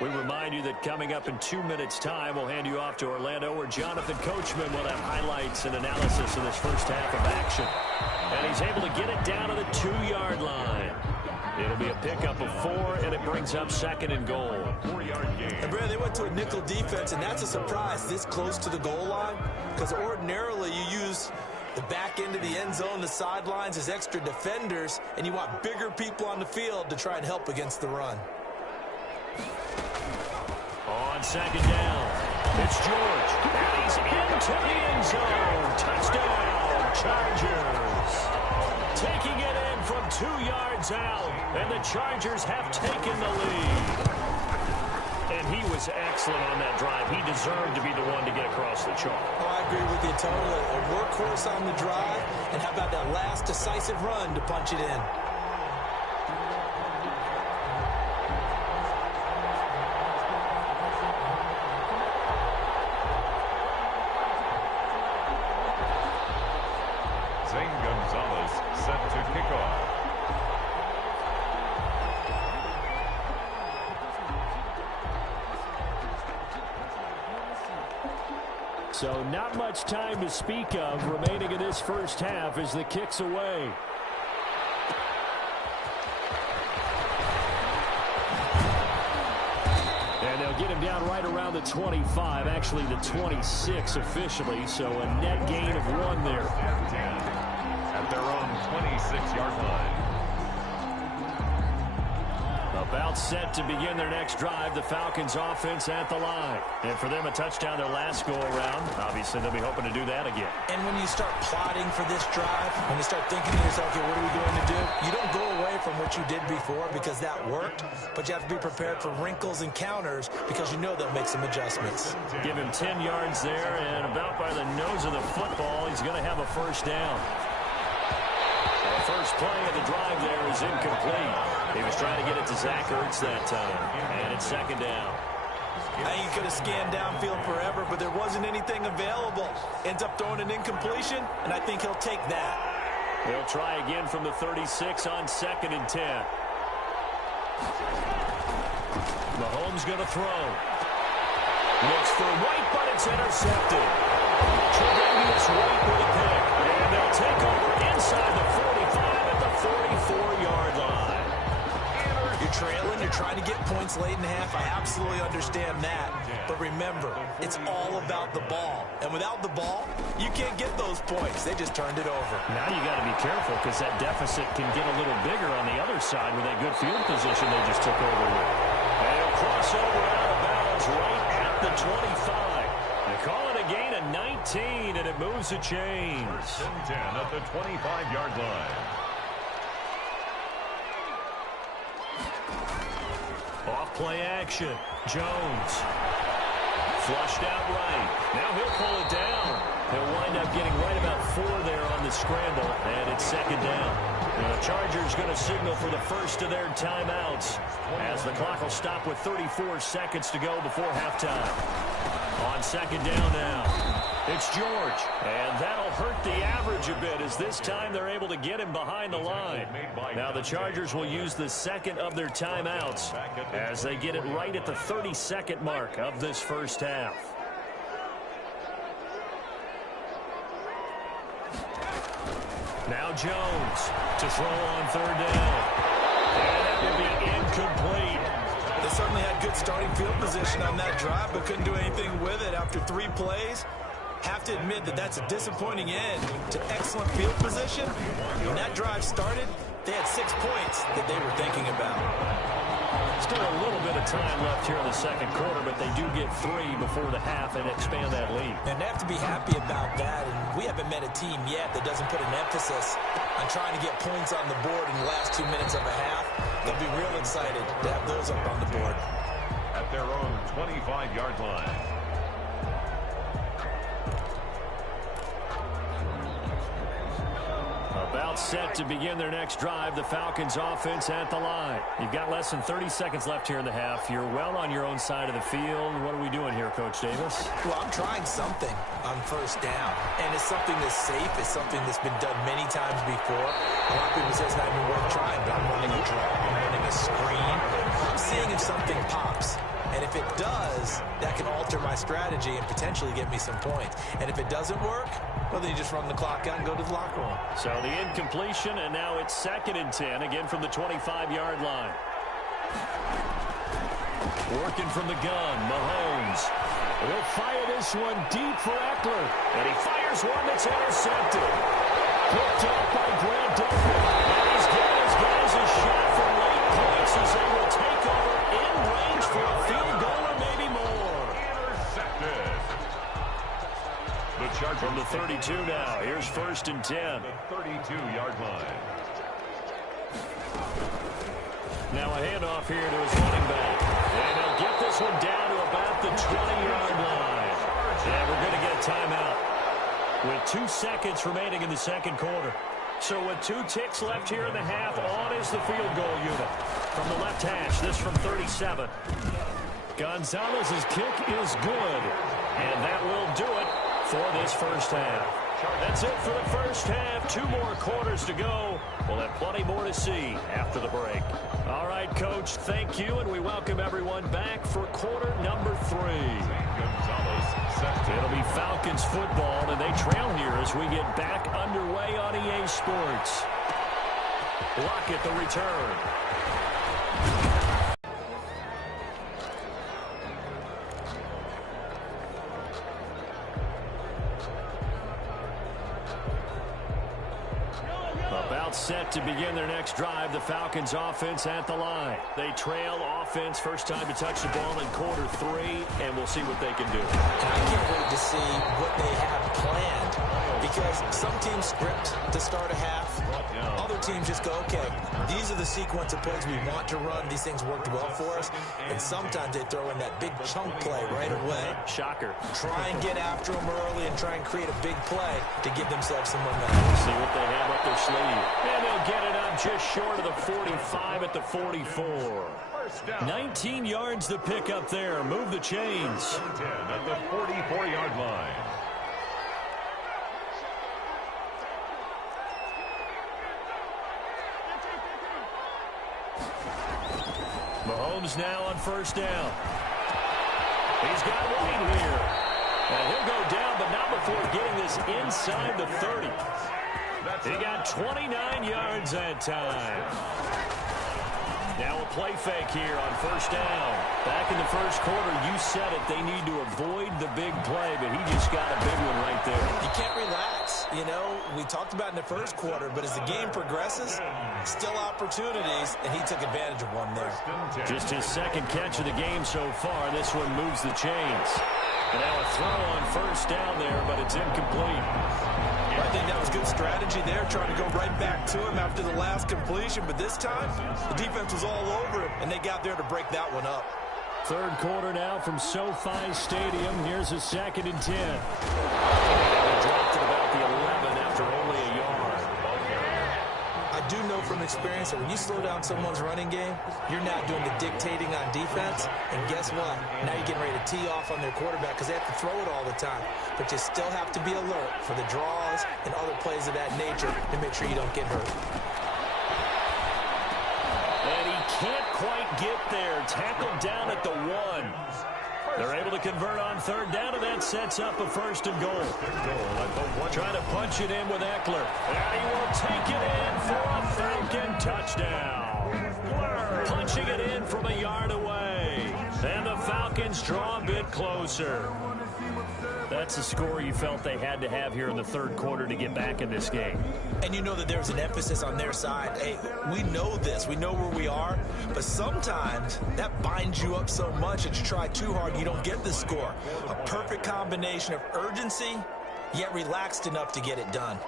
We remind you that coming up in 2 minutes' time, we'll hand you off to Orlando, where Jonathan Coachman will have highlights and analysis of this first half of action. And he's able to get it down to the 2-yard line. It'll be a pickup of 4, and it brings up 2nd and goal. 4-yard gain. And Brad, they went to a nickel defense, and that's a surprise this close to the goal line, because ordinarily you use the back end of the end zone, the sidelines as extra defenders, and you want bigger people on the field to try and help against the run. On 2nd down, it's George, and he's into the end zone. Touchdown, Chargers. Taking it in from 2 yards out, and the Chargers have taken the lead. And he was excellent on that drive. He deserved to be the one to get across the chalk. Oh, I agree with you totally. A workhorse on the drive, and how about that last decisive run to punch it in? So not much time to speak of remaining in this first half as the kick's away. And they'll get him down right around the 25, actually the 26 officially, so a net gain of 1 there. At their own 26-yard line. About set to begin their next drive, the Falcons offense at the line. And for them, a touchdown their last go-around. Obviously, they'll be hoping to do that again. And when you start plotting for this drive, when you start thinking to yourself, okay, what are we going to do? You don't go away from what you did before because that worked, but you have to be prepared for wrinkles and counters because you know they'll make some adjustments. Give him 10 yards there, and about by the nose of the football, he's going to have a 1st down. The first play of the drive there is incomplete. He was trying to get it to Zach Ertz that time, and it's 2nd down. I think he could have scanned downfield forever, but there wasn't anything available. Ends up throwing an incompletion, and I think he'll take that. They'll try again from the 36 on 2nd and 10. Mahomes going to throw. Looks for White, but it's intercepted. Tre'Davious White with a pick. And they'll take over inside the 45 at the 44-yard line. You're trailing, you're trying to get points late in the half. I absolutely understand that. But remember, it's all about the ball. And without the ball, you can't get those points. They just turned it over. Now you got to be careful because that deficit can get a little bigger on the other side with that good field position they just took over with. And he'll cross over out of bounds right at the 25. They call it a gain of 19, and it moves the chains. 1st and 10 at the 25-yard line. Off play action. Jones. Flushed out right. Now he'll pull it down. He'll wind up getting right about 4 there on the scramble, and it's 2nd down. The Chargers going to signal for the first of their timeouts as the clock will stop with 34 seconds to go before halftime. On 2nd down now. It's George, and that'll hurt the average a bit as this time they're able to get him behind the line. Now the Chargers will use the 2nd of their timeouts as they get it right at the 30-second mark of this first half. Now Jones to throw on 3rd down. And that will be incomplete. They certainly had good starting field position on that drive, but couldn't do anything with it after 3 plays. Have to admit that that's a disappointing end to excellent field position. When that drive started, they had 6 points that they were thinking about. Still a little bit of time left here in the 2nd quarter, but they do get 3 before the half and expand that lead. And they have to be happy about that. And we haven't met a team yet that doesn't put an emphasis on trying to get points on the board in the last 2 minutes of a half. They'll be real excited to have those up on the board. At their own 25-yard line. About set to begin their next drive, the Falcons offense at the line. You've got less than 30 seconds left here in the half. You're well on your own side of the field. What are we doing here, Coach Davis? Well, I'm trying something on 1st down. And it's something that's safe. It's something that's been done many times before. A lot of people say it's not even worth trying, but I'm running a draw. I'm running a screen. I'm seeing if something pops. And if it does, that can alter my strategy and potentially get me some points. And if it doesn't work, well, then you just run the clock out and go to the locker room. So the incompletion, and now it's 2nd and 10, again from the 25-yard line. Working from the gun, Mahomes. He'll fire this one deep for Eckler. And he fires one that's intercepted. Picked up by Grant Delpit. And he's got his guys a shot for late points as they will take over in range for a field goal or maybe more. Intercepted. The Chargers from the 32 now. Here's 1st and 10. The 32-yard line. Now a handoff here to his running back. And they'll get this one down to about the 20-yard line. And we're going to get a timeout with 2 seconds remaining in the 2nd quarter. So with 2 ticks left here in the half, on is the field goal unit. From the left hash, this from 37. Gonzalez's kick is good. And that will do it for this first half. That's it for the first half. 2 more quarters to go. We'll have plenty more to see after the break. All right, Coach, thank you, and we welcome everyone back for quarter number 3. It'll be Falcons football, and they trail here as we get back underway on EA Sports. Lockett the return. About set to begin their next drive, the Falcons offense at the line. They trail offense, first time to touch the ball in quarter 3, and we'll see what they can do. And I can't wait to see what they have planned, because some teams script to start a half. Other teams just go, okay, these are the sequence of plays we want to run. These things worked well for us. And sometimes they throw in that big chunk play right away. Shocker. Try and get after them early and try and create a big play to give themselves some momentum. See what they have up their sleeve. And they'll get it up just short of the 45 at the 44. 19 yards to pick up there. Move the chains. 10 at the 44-yard line. Mahomes now on first down. He's got White here. And he'll go down, but not before getting this inside the 30. He got 29 yards that time. Now a play fake here on first down. Back in the first quarter, you said it, they need to avoid the big play, but he just got a big one right there. You can't relax. You know, we talked about in the first quarter, but as the game progresses, still opportunities, and he took advantage of one there. Just his second catch of the game so far. This one moves the chains. And now a throw on first down there, but it's incomplete. I think that was good strategy there, trying to go right back to him after the last completion. But this time, the defense was all over him, and they got there to break that one up. Third quarter now from SoFi Stadium. Here's a 2nd and 10. They dropped at about the 11 after only a yard. I do know from experience that when you slow down someone's running game, you're not doing the dictating on defense. And guess what? Now you're getting ready to tee off on their quarterback because they have to throw it all the time. But you still have to be alert for the draws and other plays of that nature to make sure you don't get hurt. And he can't quite get there. Tackled down at the 1. They're able to convert on third down, and that sets up a 1st and goal. Trying to punch it in with Eckler. And he will take it in for a Falcon touchdown. Punching it in from a yard away. And the Falcons draw a bit closer. That's a score you felt they had to have here in the third quarter to get back in this game. And you know that there's an emphasis on their side. Hey, we know this. We know where we are. But sometimes that binds you up so much that you try too hard, you don't get the score. A perfect combination of urgency, yet relaxed enough to get it done.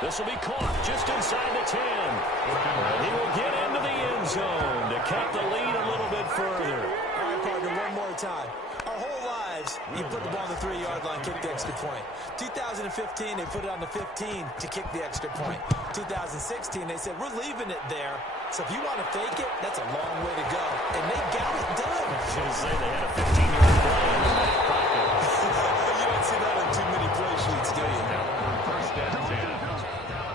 This will be caught just inside the 10. And he will get into the end zone to cut the lead a little bit further. All right, partner, one more time. Our whole lives, you put the ball on the 3-yard line, kick the extra point. 2015, they put it on the 15 to kick the extra point. 2016, they said, we're leaving it there. So if you want to fake it, that's a long way to go. And they got it done. I was going to say they had a 15-yard play in the back pocket. You don't see that on too many play sheets, do you? First and 10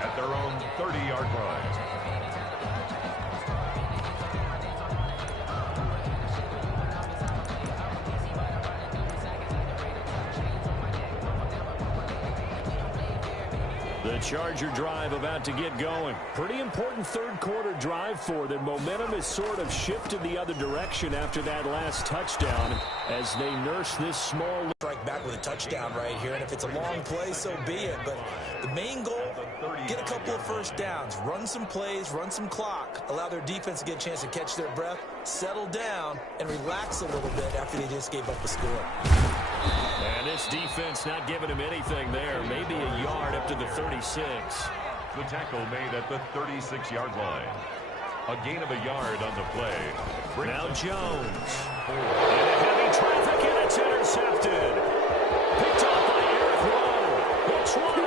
at their own 30-yard line. The Charger drive about to get going. Pretty important third quarter drive for them. Momentum has sort of shifted the other direction after that last touchdown as they nurse this small strike back with a touchdown right here, and if it's a long play, so be it. But the main goal, get a couple of first downs, run some plays, run some clock, allow their defense to get a chance to catch their breath, settle down, and relax a little bit after they just gave up a score. And this defense not giving him anything there. Maybe a yard up to the 36. The tackle made at the 36-yard line. A gain of a yard on the play. Now Jones. And heavy traffic, and it's intercepted. Picked off by Eric Rowe. The 20.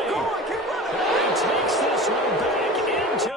And he takes this one back into...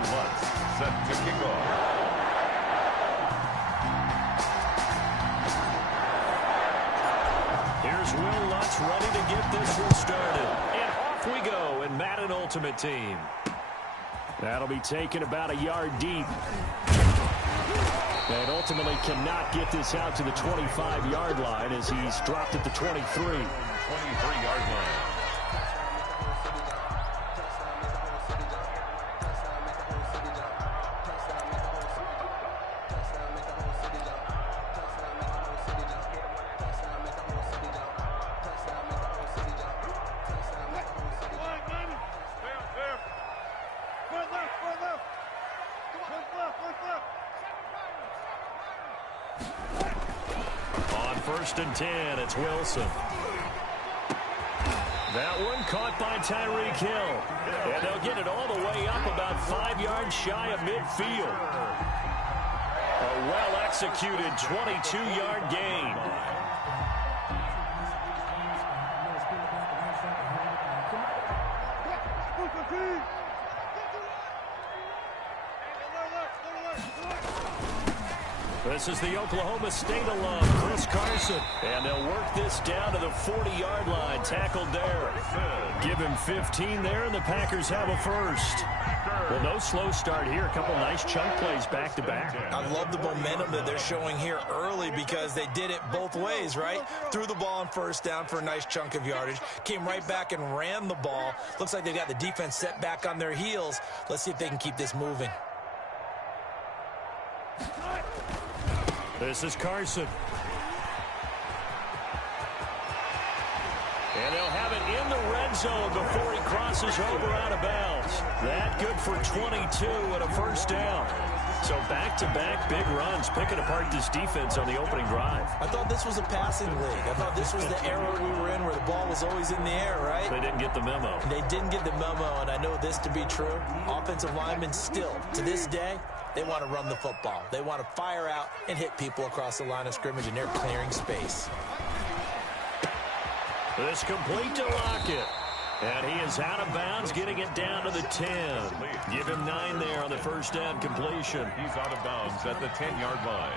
Lutz set to kick off. Here's Will Lutz ready to get this one started. And off we go in Madden Ultimate Team. That'll be taken about a yard deep. And ultimately cannot get this out to the 25-yard line as he's dropped at the 23. 23-yard line. On 1st and 10, it's Wilson. That one caught by Tyreek Hill. And they'll get it all the way up about 5 yards shy of midfield. A well-executed 22-yard gain. This is the Oklahoma State alum, Chris Carson. And they'll work this down to the 40-yard line, tackled there. Give him 15 there, and the Packers have a first. Well, no slow start here. A couple nice chunk plays back-to-back. I love the momentum that they're showing here early because they did it both ways, right? Threw the ball on 1st down for a nice chunk of yardage. Came right back and ran the ball. Looks like they got the defense set back on their heels. Let's see if they can keep this moving. This is Carson. And they'll have it in the red zone before he crosses over out of bounds. That good for 22 and a first down. So back-to-back big runs, picking apart this defense on the opening drive. I thought this was a passing league. I thought this was the era we were in where the ball was always in the air, right? They didn't get the memo. They didn't get the memo, and I know this to be true. Offensive linemen still, to this day, they want to run the football. They want to fire out and hit people across the line of scrimmage, and they're clearing space. This complete to Lockett. And he is out of bounds, getting it down to the 10. Give him 9 there on the first down completion. He's out of bounds at the 10-yard line.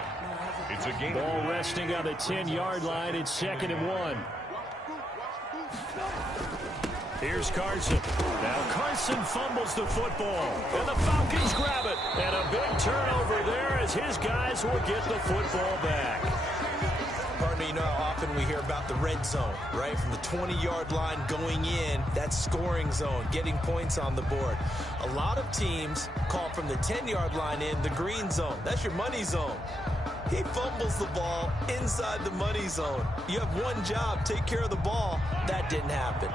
It's a gain. Ball resting on the 10-yard line. It's 2nd and 1. Here's Carson. Now Carson fumbles the football. And the Falcons grab it. And a big turnover there as his guys will get the football back. Partner, you know how often we hear about the red zone, right? From the 20-yard line going in, that scoring zone, getting points on the board. A lot of teams call from the 10-yard line in the green zone. That's your money zone. He fumbles the ball inside the money zone. You have one job, take care of the ball. That didn't happen.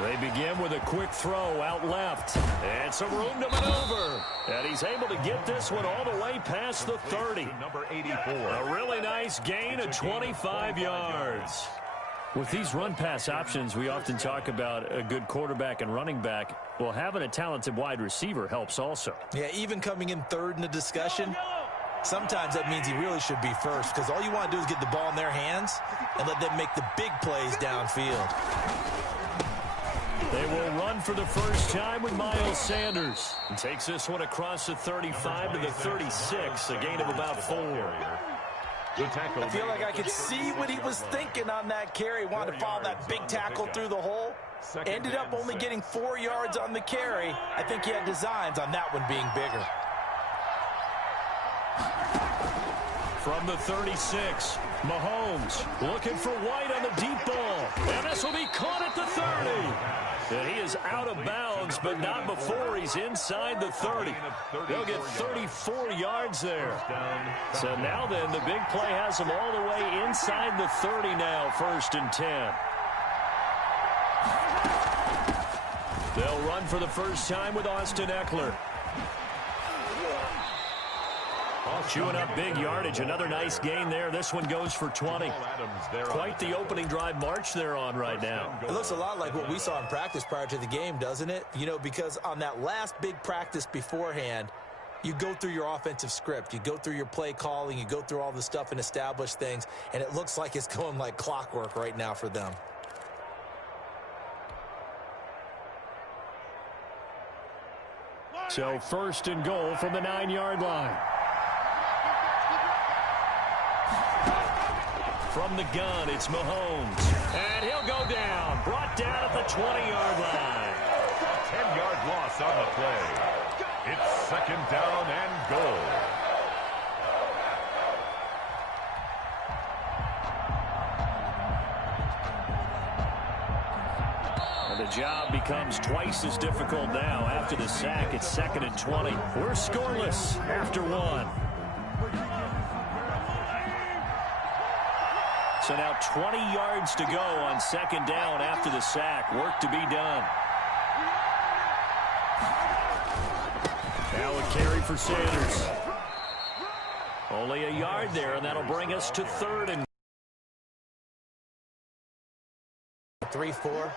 They begin with a quick throw out left. And some room to maneuver. And he's able to get this one all the way past the 30. Number 84. A really nice gain of 25 yards. With these run-pass options, we often talk about a good quarterback and running back. Well, having a talented wide receiver helps also. Yeah, even coming in third in the discussion, sometimes that means he really should be first because all you want to do is get the ball in their hands and let them make the big plays downfield. They will run for the first time with Miles Sanders. And takes this one across the 35 to the 36, a gain of about 4. I feel like I could see what he was thinking on that carry. Wanted to follow that big tackle through the hole. Ended up only getting 4 yards on the carry. I think he had designs on that one being bigger. From the 36, Mahomes looking for White on the deep ball. And this will be caught at the 30. And he is out of bounds, but not before he's inside the 30. They'll get 34 yards there. So now then, the big play has them all the way inside the 30 now, 1st and 10. They'll run for the first time with Austin Eckler. Chewing up big yardage. Another nice gain there. This one goes for 20. Quite the opening drive march they're on right now. It looks a lot like what we saw in practice prior to the game, doesn't it? You know, because on that last big practice beforehand, you go through your offensive script. You go through your play calling. You go through all the stuff and establish things. And it looks like it's going like clockwork right now for them. So 1st and goal from the 9-yard line. From the gun, it's Mahomes. And he'll go down. Brought down at the 20-yard line. 10-yard loss on the play. It's 2nd down and goal. And the job becomes twice as difficult now. After the sack, it's 2nd and 20. We're scoreless after 1. So now 20 yards to go on 2nd down after the sack. Work to be done. Now a carry for Sanders. Only a yard there, and that'll bring us to 3rd and 3-4.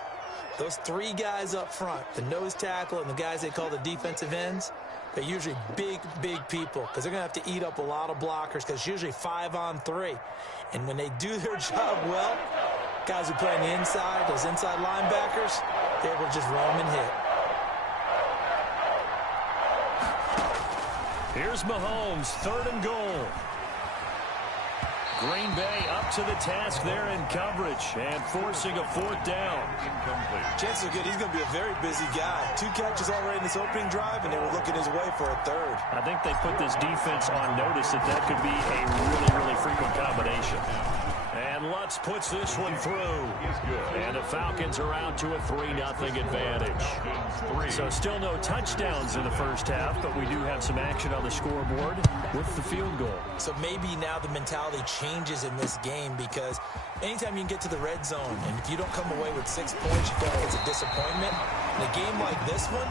Those 3 guys up front, the nose tackle and the guys they call the defensive ends, they're usually big people because they're going to have to eat up a lot of blockers because it's usually 5-on-3. And when they do their job well, guys who play on the inside, those inside linebackers, they're able to just roam and hit. Here's Mahomes, 3rd and goal. Green Bay up to the task there in coverage and forcing a 4th down. Incomplete. Chances are good he's going to be a very busy guy. 2 catches already in this opening drive, and they were looking his way for a 3rd. I think they put this defense on notice that could be a really frequent combination. And Lutz puts this one through. And the Falcons are out to a 3-0 advantage. So still no touchdowns in the first half, but we do have some action on the scoreboard with the field goal. So maybe now the mentality changes in this game because anytime you can get to the red zone, and if you don't come away with 6 points, you feel like it's a disappointment. In a game like this one,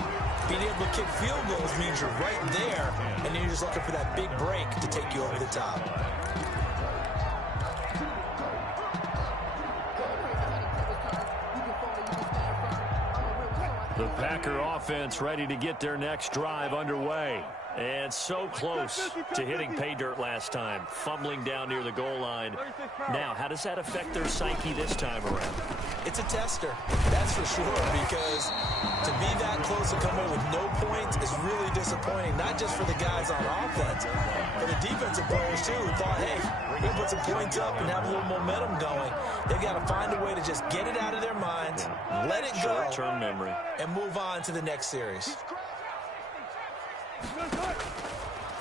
being able to kick field goals means you're right there, and then you're just looking for that big break to take you over the top. The Packer offense ready to get their next drive underway. And so close to hitting pay dirt last time, fumbling down near the goal line. Now, how does that affect their psyche this time around? It's a tester, that's for sure, because to be that close to come away with no points is really disappointing, not just for the guys on offense, but the defensive players, too, who thought, hey, we're going to put some points up and have a little momentum going. They've got to find a way to just get it out of their minds, let it go, short-term memory, and move on to the next series.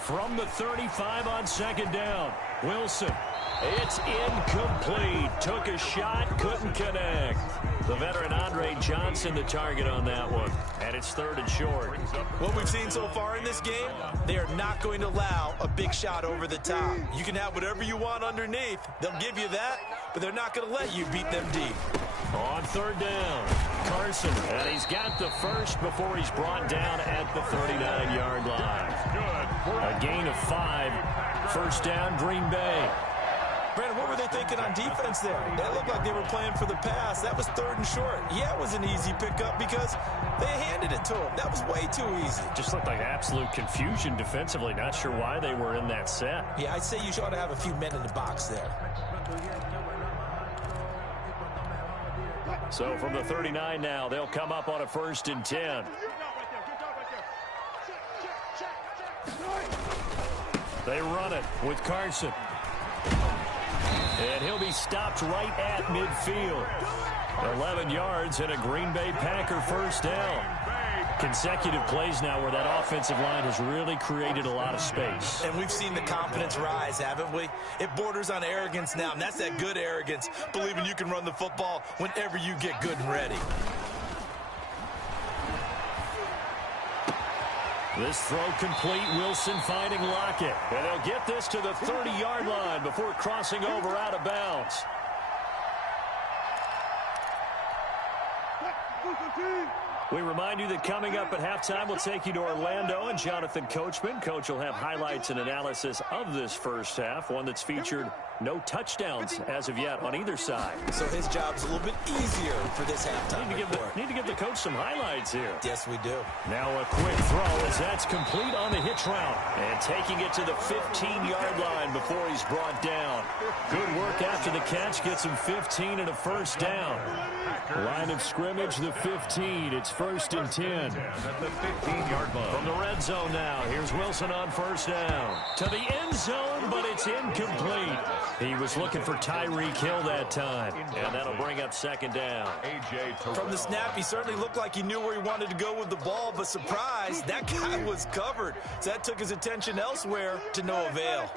From the 35 on 2nd down, Wilson. It's incomplete. Took a shot, couldn't connect. The veteran Andre Johnson the target on that one. And it's 3rd and short. What we've seen so far in this game, they are not going to allow a big shot over the top. You can have whatever you want underneath. They'll give you that, but they're not going to let you beat them deep. On 3rd down, Carson. And he's got the first before he's brought down at the 39-yard line. A gain of 5. 1st down, Green Bay. Brandon, what were they thinking on defense there? That looked like they were playing for the pass. That was 3rd and short. Yeah, it was an easy pickup because they handed it to him. That was way too easy. Just looked like absolute confusion defensively. Not sure why they were in that set. Yeah, I'd say you ought to have a few men in the box there. So from the 39 now, they'll come up on a 1st and 10. They run it with Carson. And he'll be stopped right at midfield. 11 yards and a Green Bay Packer 1st down. Consecutive plays now where that offensive line has really created a lot of space. And we've seen the confidence rise, haven't we? It borders on arrogance now, and that's that good arrogance, believing you can run the football whenever you get good and ready. This throw complete, Wilson finding Lockett. And they'll get this to the 30-yard line before crossing over out of bounds. We remind you that coming up at halftime, we'll take you to Orlando and Jonathan Coachman. Coach will have highlights and analysis of this first half, one that's featured no touchdowns as of yet on either side. So his job's a little bit easier for this halftime report. Need to give the coach some highlights here. Yes, we do. Now a quick throw as that's complete on the hitch route. And taking it to the 15-yard line before he's brought down. Good work after the catch. Gets him 15 and a first down. Line of scrimmage, the 15. It's 1st and 10. At the 15-yard line. From the red zone now, here's Wilson on first down. To the end zone, but it's incomplete. He was looking for Tyreek Hill that time. And that'll bring up 2nd down. From the snap, he certainly looked like he knew where he wanted to go with the ball, but surprise, that guy was covered. So that took his attention elsewhere to no avail.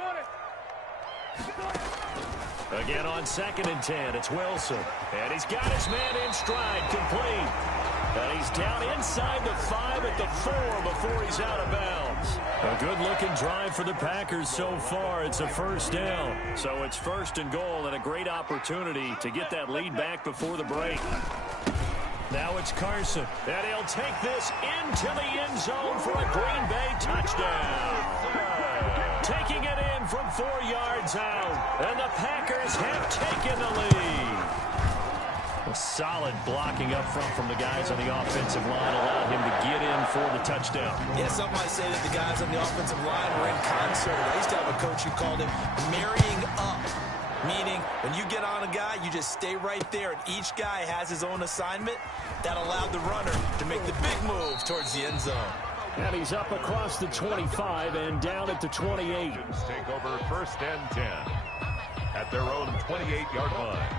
Again on 2nd and 10, it's Wilson. And he's got his man in stride, complete. And he's down inside the 5 at the 4 before he's out of bounds. A good-looking drive for the Packers so far. It's a first down. So it's 1st and goal and a great opportunity to get that lead back before the break. Now it's Carson. And he'll take this into the end zone for a Green Bay touchdown. Taking it in from 4 yards out. And the Packers have taken the lead. A solid blocking up front from the guys on the offensive line allowed him to get in for the touchdown. Yeah, some might say that the guys on the offensive line were in concert. I used to have a coach who called it marrying up, meaning when you get on a guy, you just stay right there, and each guy has his own assignment. That allowed the runner to make the big move towards the end zone. And he's up across the 25 and down at the 28. Take over 1st and 10 at their own 28-yard line.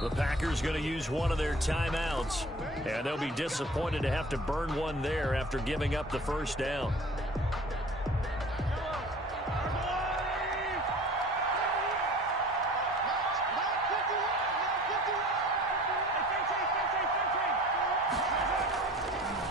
The Packers going to use one of their timeouts, and they'll be disappointed to have to burn one there after giving up the first down.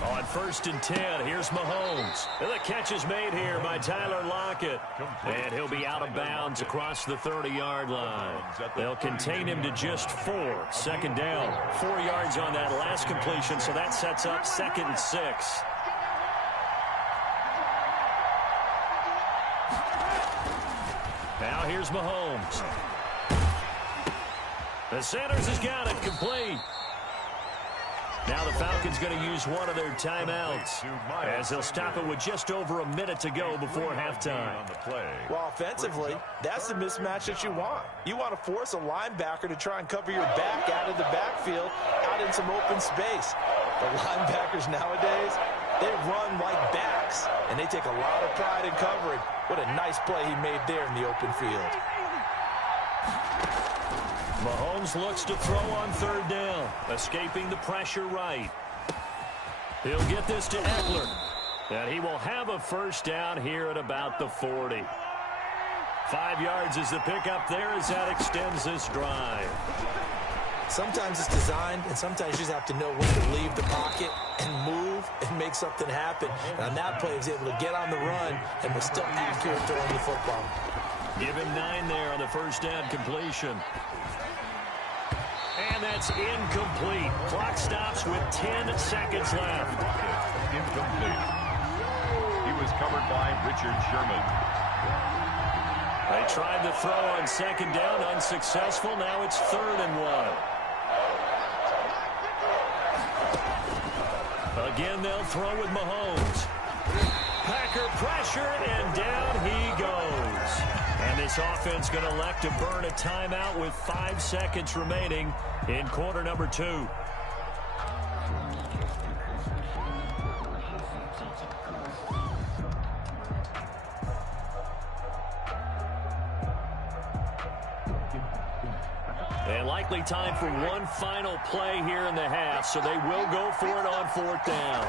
On 1st and 10, here's Mahomes. And the catch is made here by Tyler Lockett. And he'll be out of bounds across the 30-yard line. They'll contain him to just 4. 2nd down. 4 yards on that last completion, so that sets up 2nd and 6. Now here's Mahomes. The Sanders has got it complete. Now the Falcons going to use one of their timeouts as they'll stop it with just over a minute to go before halftime. Well, offensively, that's the mismatch that you want. You want to force a linebacker to try and cover your back out of the backfield, out in some open space. The linebackers nowadays, they run like backs, and they take a lot of pride in covering. What a nice play he made there in the open field. Mahomes looks to throw on 3rd down, escaping the pressure right. He'll get this to Eckler, and he will have a first down here at about the 40. 5 yards is the pickup there as that extends this drive. Sometimes it's designed, and sometimes you just have to know when to leave the pocket and move and make something happen. And on that play, he was able to get on the run and was still accurate throwing the football. Give him 9 there on the first down completion. And that's incomplete. Clock stops with 10 seconds left. Incomplete. He was covered by Richard Sherman. They tried the throw on 2nd down, unsuccessful. Now it's 3rd and 1. Again, they'll throw with Mahomes. Packer pressure, and down he goes. And this offense going to elect to burn a timeout with 5 seconds remaining in quarter number 2. And likely time for one final play here in the half, so they will go for it on 4th down.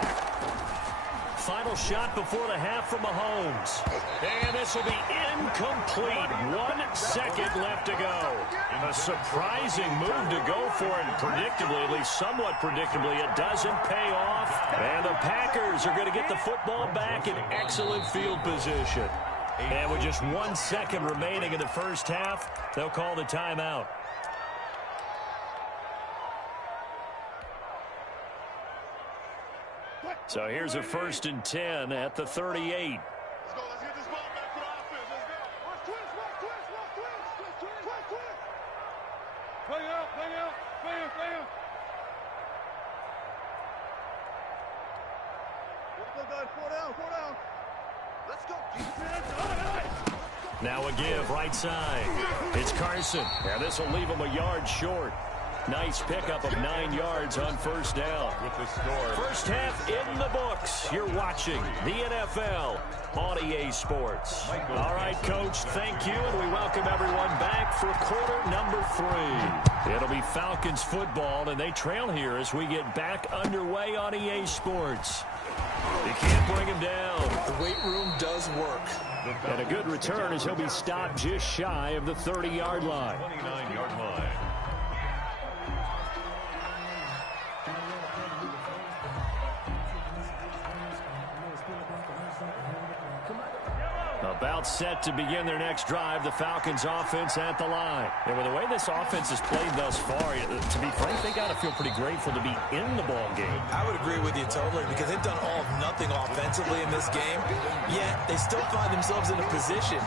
Final shot before the half from Mahomes. And this will be incomplete. 1 second left to go. A surprising move to go for it. Predictably, at least somewhat predictably, it doesn't pay off. And the Packers are going to get the football back in excellent field position. And with just 1 second remaining in the first half, they'll call the timeout. So here's a 1st and 10 at the 38. Let's go. Let's get this ball back to offense. Let's go. Watch twist. Play out. Let's go, guys. 4 down. Let's go. Now a give right side. It's Carson. And this will leave him a yard short. Nice pickup of 9 yards on 1st down. With the score. First half in the books. You're watching the NFL on EA Sports. All right, Coach, thank you, and we welcome everyone back for quarter number 3. It'll be Falcons football, and they trail here as we get back underway on EA Sports. You can't bring him down. The weight room does work. And a good return as he'll be stopped just shy of the 30-yard line. 29-yard line. About set to begin their next drive, the Falcons offense at the line. And with the way this offense has played thus far, to be frank, they got to feel pretty grateful to be in the ball game. I would agree with you totally because they've done all of nothing offensively in this game, yet they still find themselves in a position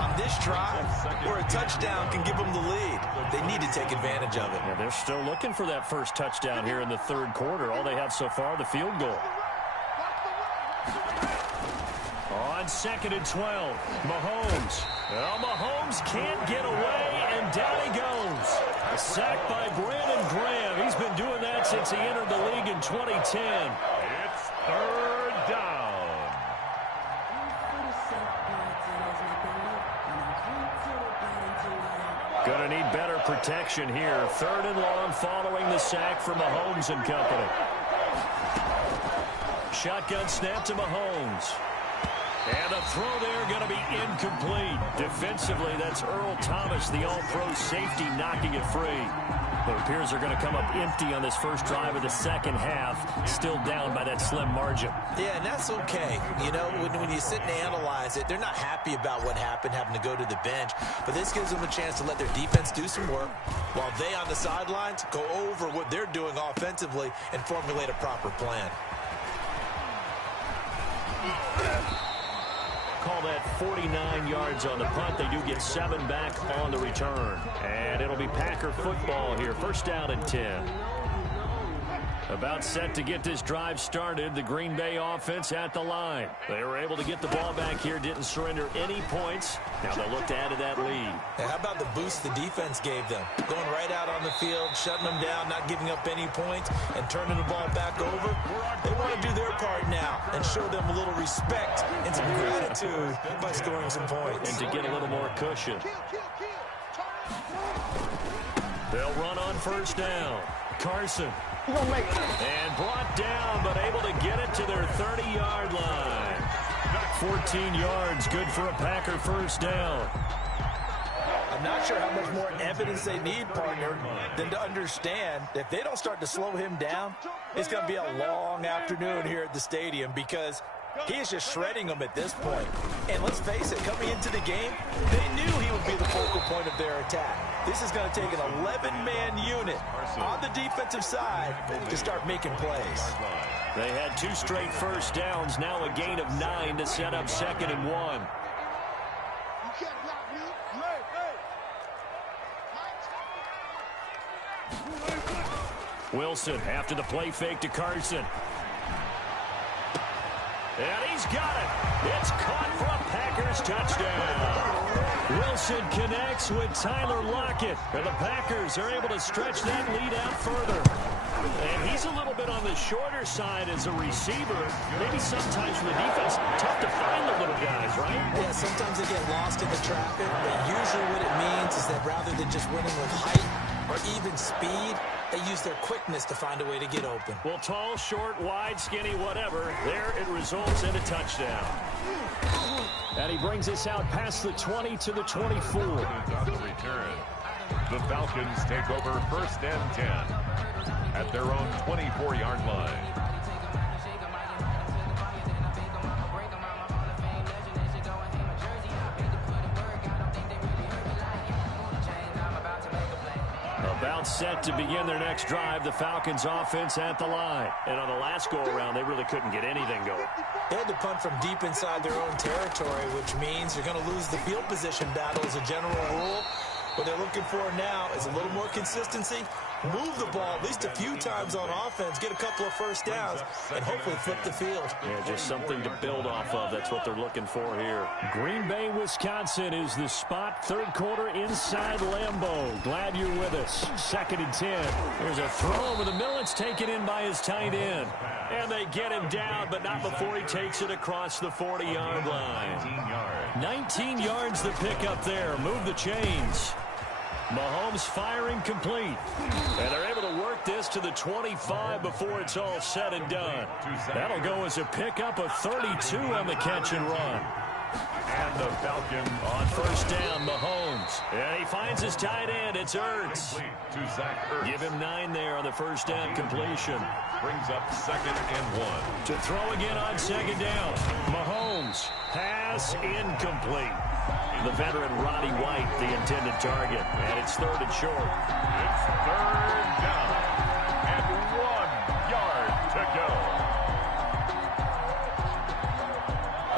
on this drive where a touchdown can give them the lead. They need to take advantage of it. Yeah, they're still looking for that first touchdown here in the 3rd quarter. All they have so far, the field goal. On 2nd and 12, Mahomes. Well, Mahomes can't get away, and down he goes. A sack by Brandon Graham. He's been doing that since he entered the league in 2010. It's 3rd down. Gonna need better protection here. 3rd and long following the sack from Mahomes and company. Shotgun snap to Mahomes. And the throw there going to be incomplete. Defensively, that's Earl Thomas, the all-pro safety, knocking it free. It appears they're going to come up empty on this first drive of the second half, still down by that slim margin. Yeah, and that's okay. You know, when you sit and analyze it, they're not happy about what happened, having to go to the bench. But this gives them a chance to let their defense do some work while they on the sidelines go over what they're doing offensively and formulate a proper plan. Call that 49 yards on the punt. They do get 7 back on the return. And it'll be Packer football here. 1st down and 10. About set to get this drive started. The Green Bay offense at the line. They were able to get the ball back here. Didn't surrender any points. Now they'll look to add to that lead. Hey, how about the boost the defense gave them? Going right out on the field, shutting them down, not giving up any points, and turning the ball back over. They want to do their part now and show them a little respect and some gratitude by scoring some points. And to get a little more cushion. They'll run on 1st down. Carson. And brought down, but able to get it to their 30-yard line. 14 yards, good for a Packer 1st down. I'm not sure how much more evidence they need, partner, than to understand that if they don't start to slow him down, it's going to be a long afternoon here at the stadium because he is just shredding them at this point. And let's face it, coming into the game, they knew he would be the focal point of their attack. This is going to take an 11-man unit on the defensive side to start making plays. They had 2 straight 1st downs, now a gain of 9 to set up 2nd and 1. Wilson after the play fake to Carson. And he's got it. It's caught for a Packers touchdown. Wilson connects with Tyler Lockett. And the Packers are able to stretch that lead out further. And he's a little bit on the shorter side as a receiver. Maybe sometimes for the defense, tough to find the little guys, right? Yeah, sometimes they get lost in the traffic. But usually what it means is that rather than just winning with height or even speed, they use their quickness to find a way to get open. Well, tall, short, wide, skinny, whatever. There it results in a touchdown. And he brings us out past the 20 to the 24. On the return, the Falcons take over 1st and 10 at their own 24-yard line. About set to begin their next drive, the Falcons offense at the line. And on the last go-around, they really couldn't get anything going. They had to punt from deep inside their own territory, which means you're going to lose the field position battle as a general rule. What they're looking for now is a little more consistency, move the ball at least a few times on offense, get a couple of first downs, and hopefully flip the field. Yeah, just something to build off of. That's what they're looking for here. Green Bay, Wisconsin is the spot. Third quarter inside Lambeau. Glad you're with us. 2nd and 10. There's a throw over the middle. It's taken in by his tight end. And they get him down, but not before he takes it across the 40-yard line. 19 yards the pickup there. Move the chains. Mahomes firing complete. And they're able to work this to the 25 before it's all said and done. That'll go as a pickup of 32 on the catch and run. And the Falcons On first down, Mahomes. And he finds his tight end. It's Ertz. to Zach Ertz. Give him 9 there on the first down completion. Brings up 2nd and 1. To throw again on 2nd down. Mahomes. Pass incomplete. The veteran Roddy White, the intended target. And it's 3rd and short. It's 3rd down. And 1 yard to go.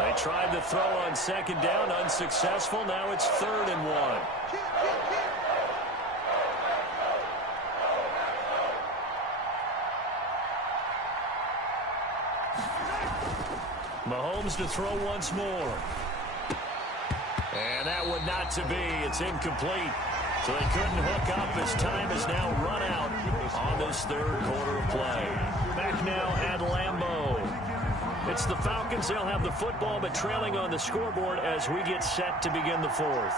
They tried to throw on 2nd down. Unsuccessful. Now it's 3rd and 1. Mahomes to throw once more. And that one not to be. It's incomplete. So they couldn't hook up as time is now run out on this 3rd quarter of play. Back now at Lambeau. It's the Falcons. They'll have the football, but trailing on the scoreboard as we get set to begin the 4th.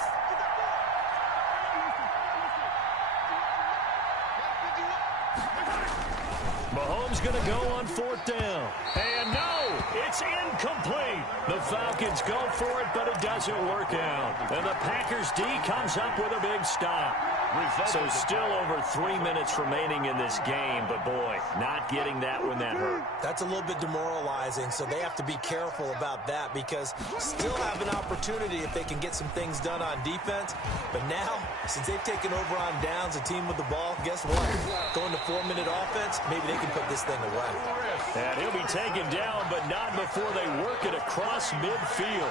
Mahomes going to go on 4th down. And no, it's incomplete. The Falcons go for it, but it doesn't work out. And the Packers D comes up with a big stop. So still over 3 minutes remaining in this game, but boy, not getting that when that hurt. That's a little bit demoralizing, so they have to be careful about that because still have an opportunity if they can get some things done on defense. But now, since they've taken over on downs, a team with the ball, guess what? Going to 4-minute offense, maybe they can put this thing away. And he'll be taken down, but not before they work it across midfield.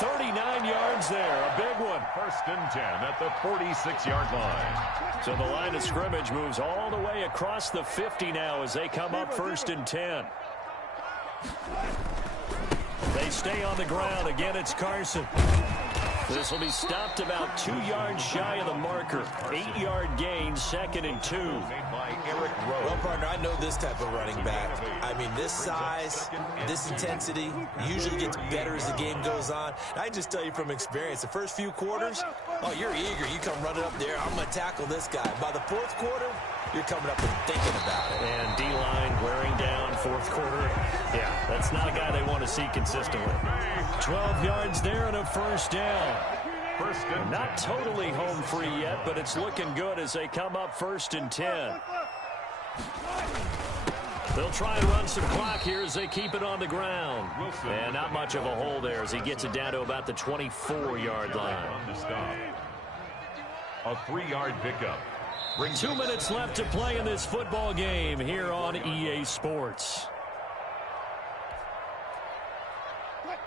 39 yards there, a big one. 1st and 10 at the 46-yard line. So the line of scrimmage moves all the way across the 50 now as they come up 1st and 10. They stay on the ground. Again, it's Carson. This will be stopped about 2 yards shy of the marker. 8-yard gain, 2nd and 2. Well, partner, I know this type of running back. I mean, this size, this intensity usually gets better as the game goes on. And I just tell you from experience, the first few quarters, oh, you're eager. You come running up there. I'm going to tackle this guy. By the 4th quarter, you're coming up and thinking about it. And D-line wearing down 4th quarter. Yeah, that's not a guy they want to see consistently. 12 yards there and a first down. Not totally home free yet, but it's looking good as they come up 1st and 10. They'll try and run some clock here as they keep it on the ground. And not much of a hole there as he gets it down to about the 24-yard line. A 3-yard pickup. 2 minutes left to play in this football game here on EA Sports.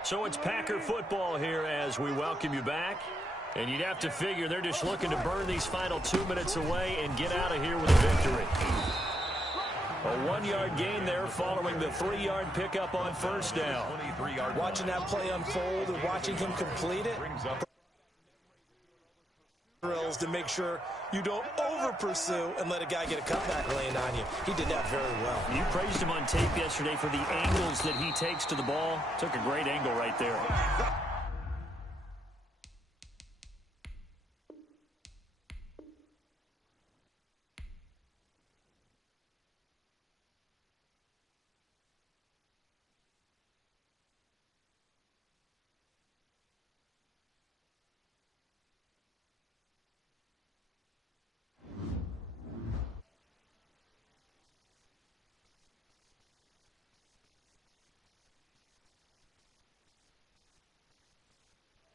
So it's Packer football here as we welcome you back. And you'd have to figure they're just looking to burn these final 2 minutes away and get out of here with a victory. A 1-yard gain there following the 3-yard pickup on first down. Watching that play unfold and watching him complete it. To make sure you don't over-pursue and let a guy get a cutback lane on you. He did that very well. You praised him on tape yesterday for the angles that he takes to the ball. Took a great angle right there.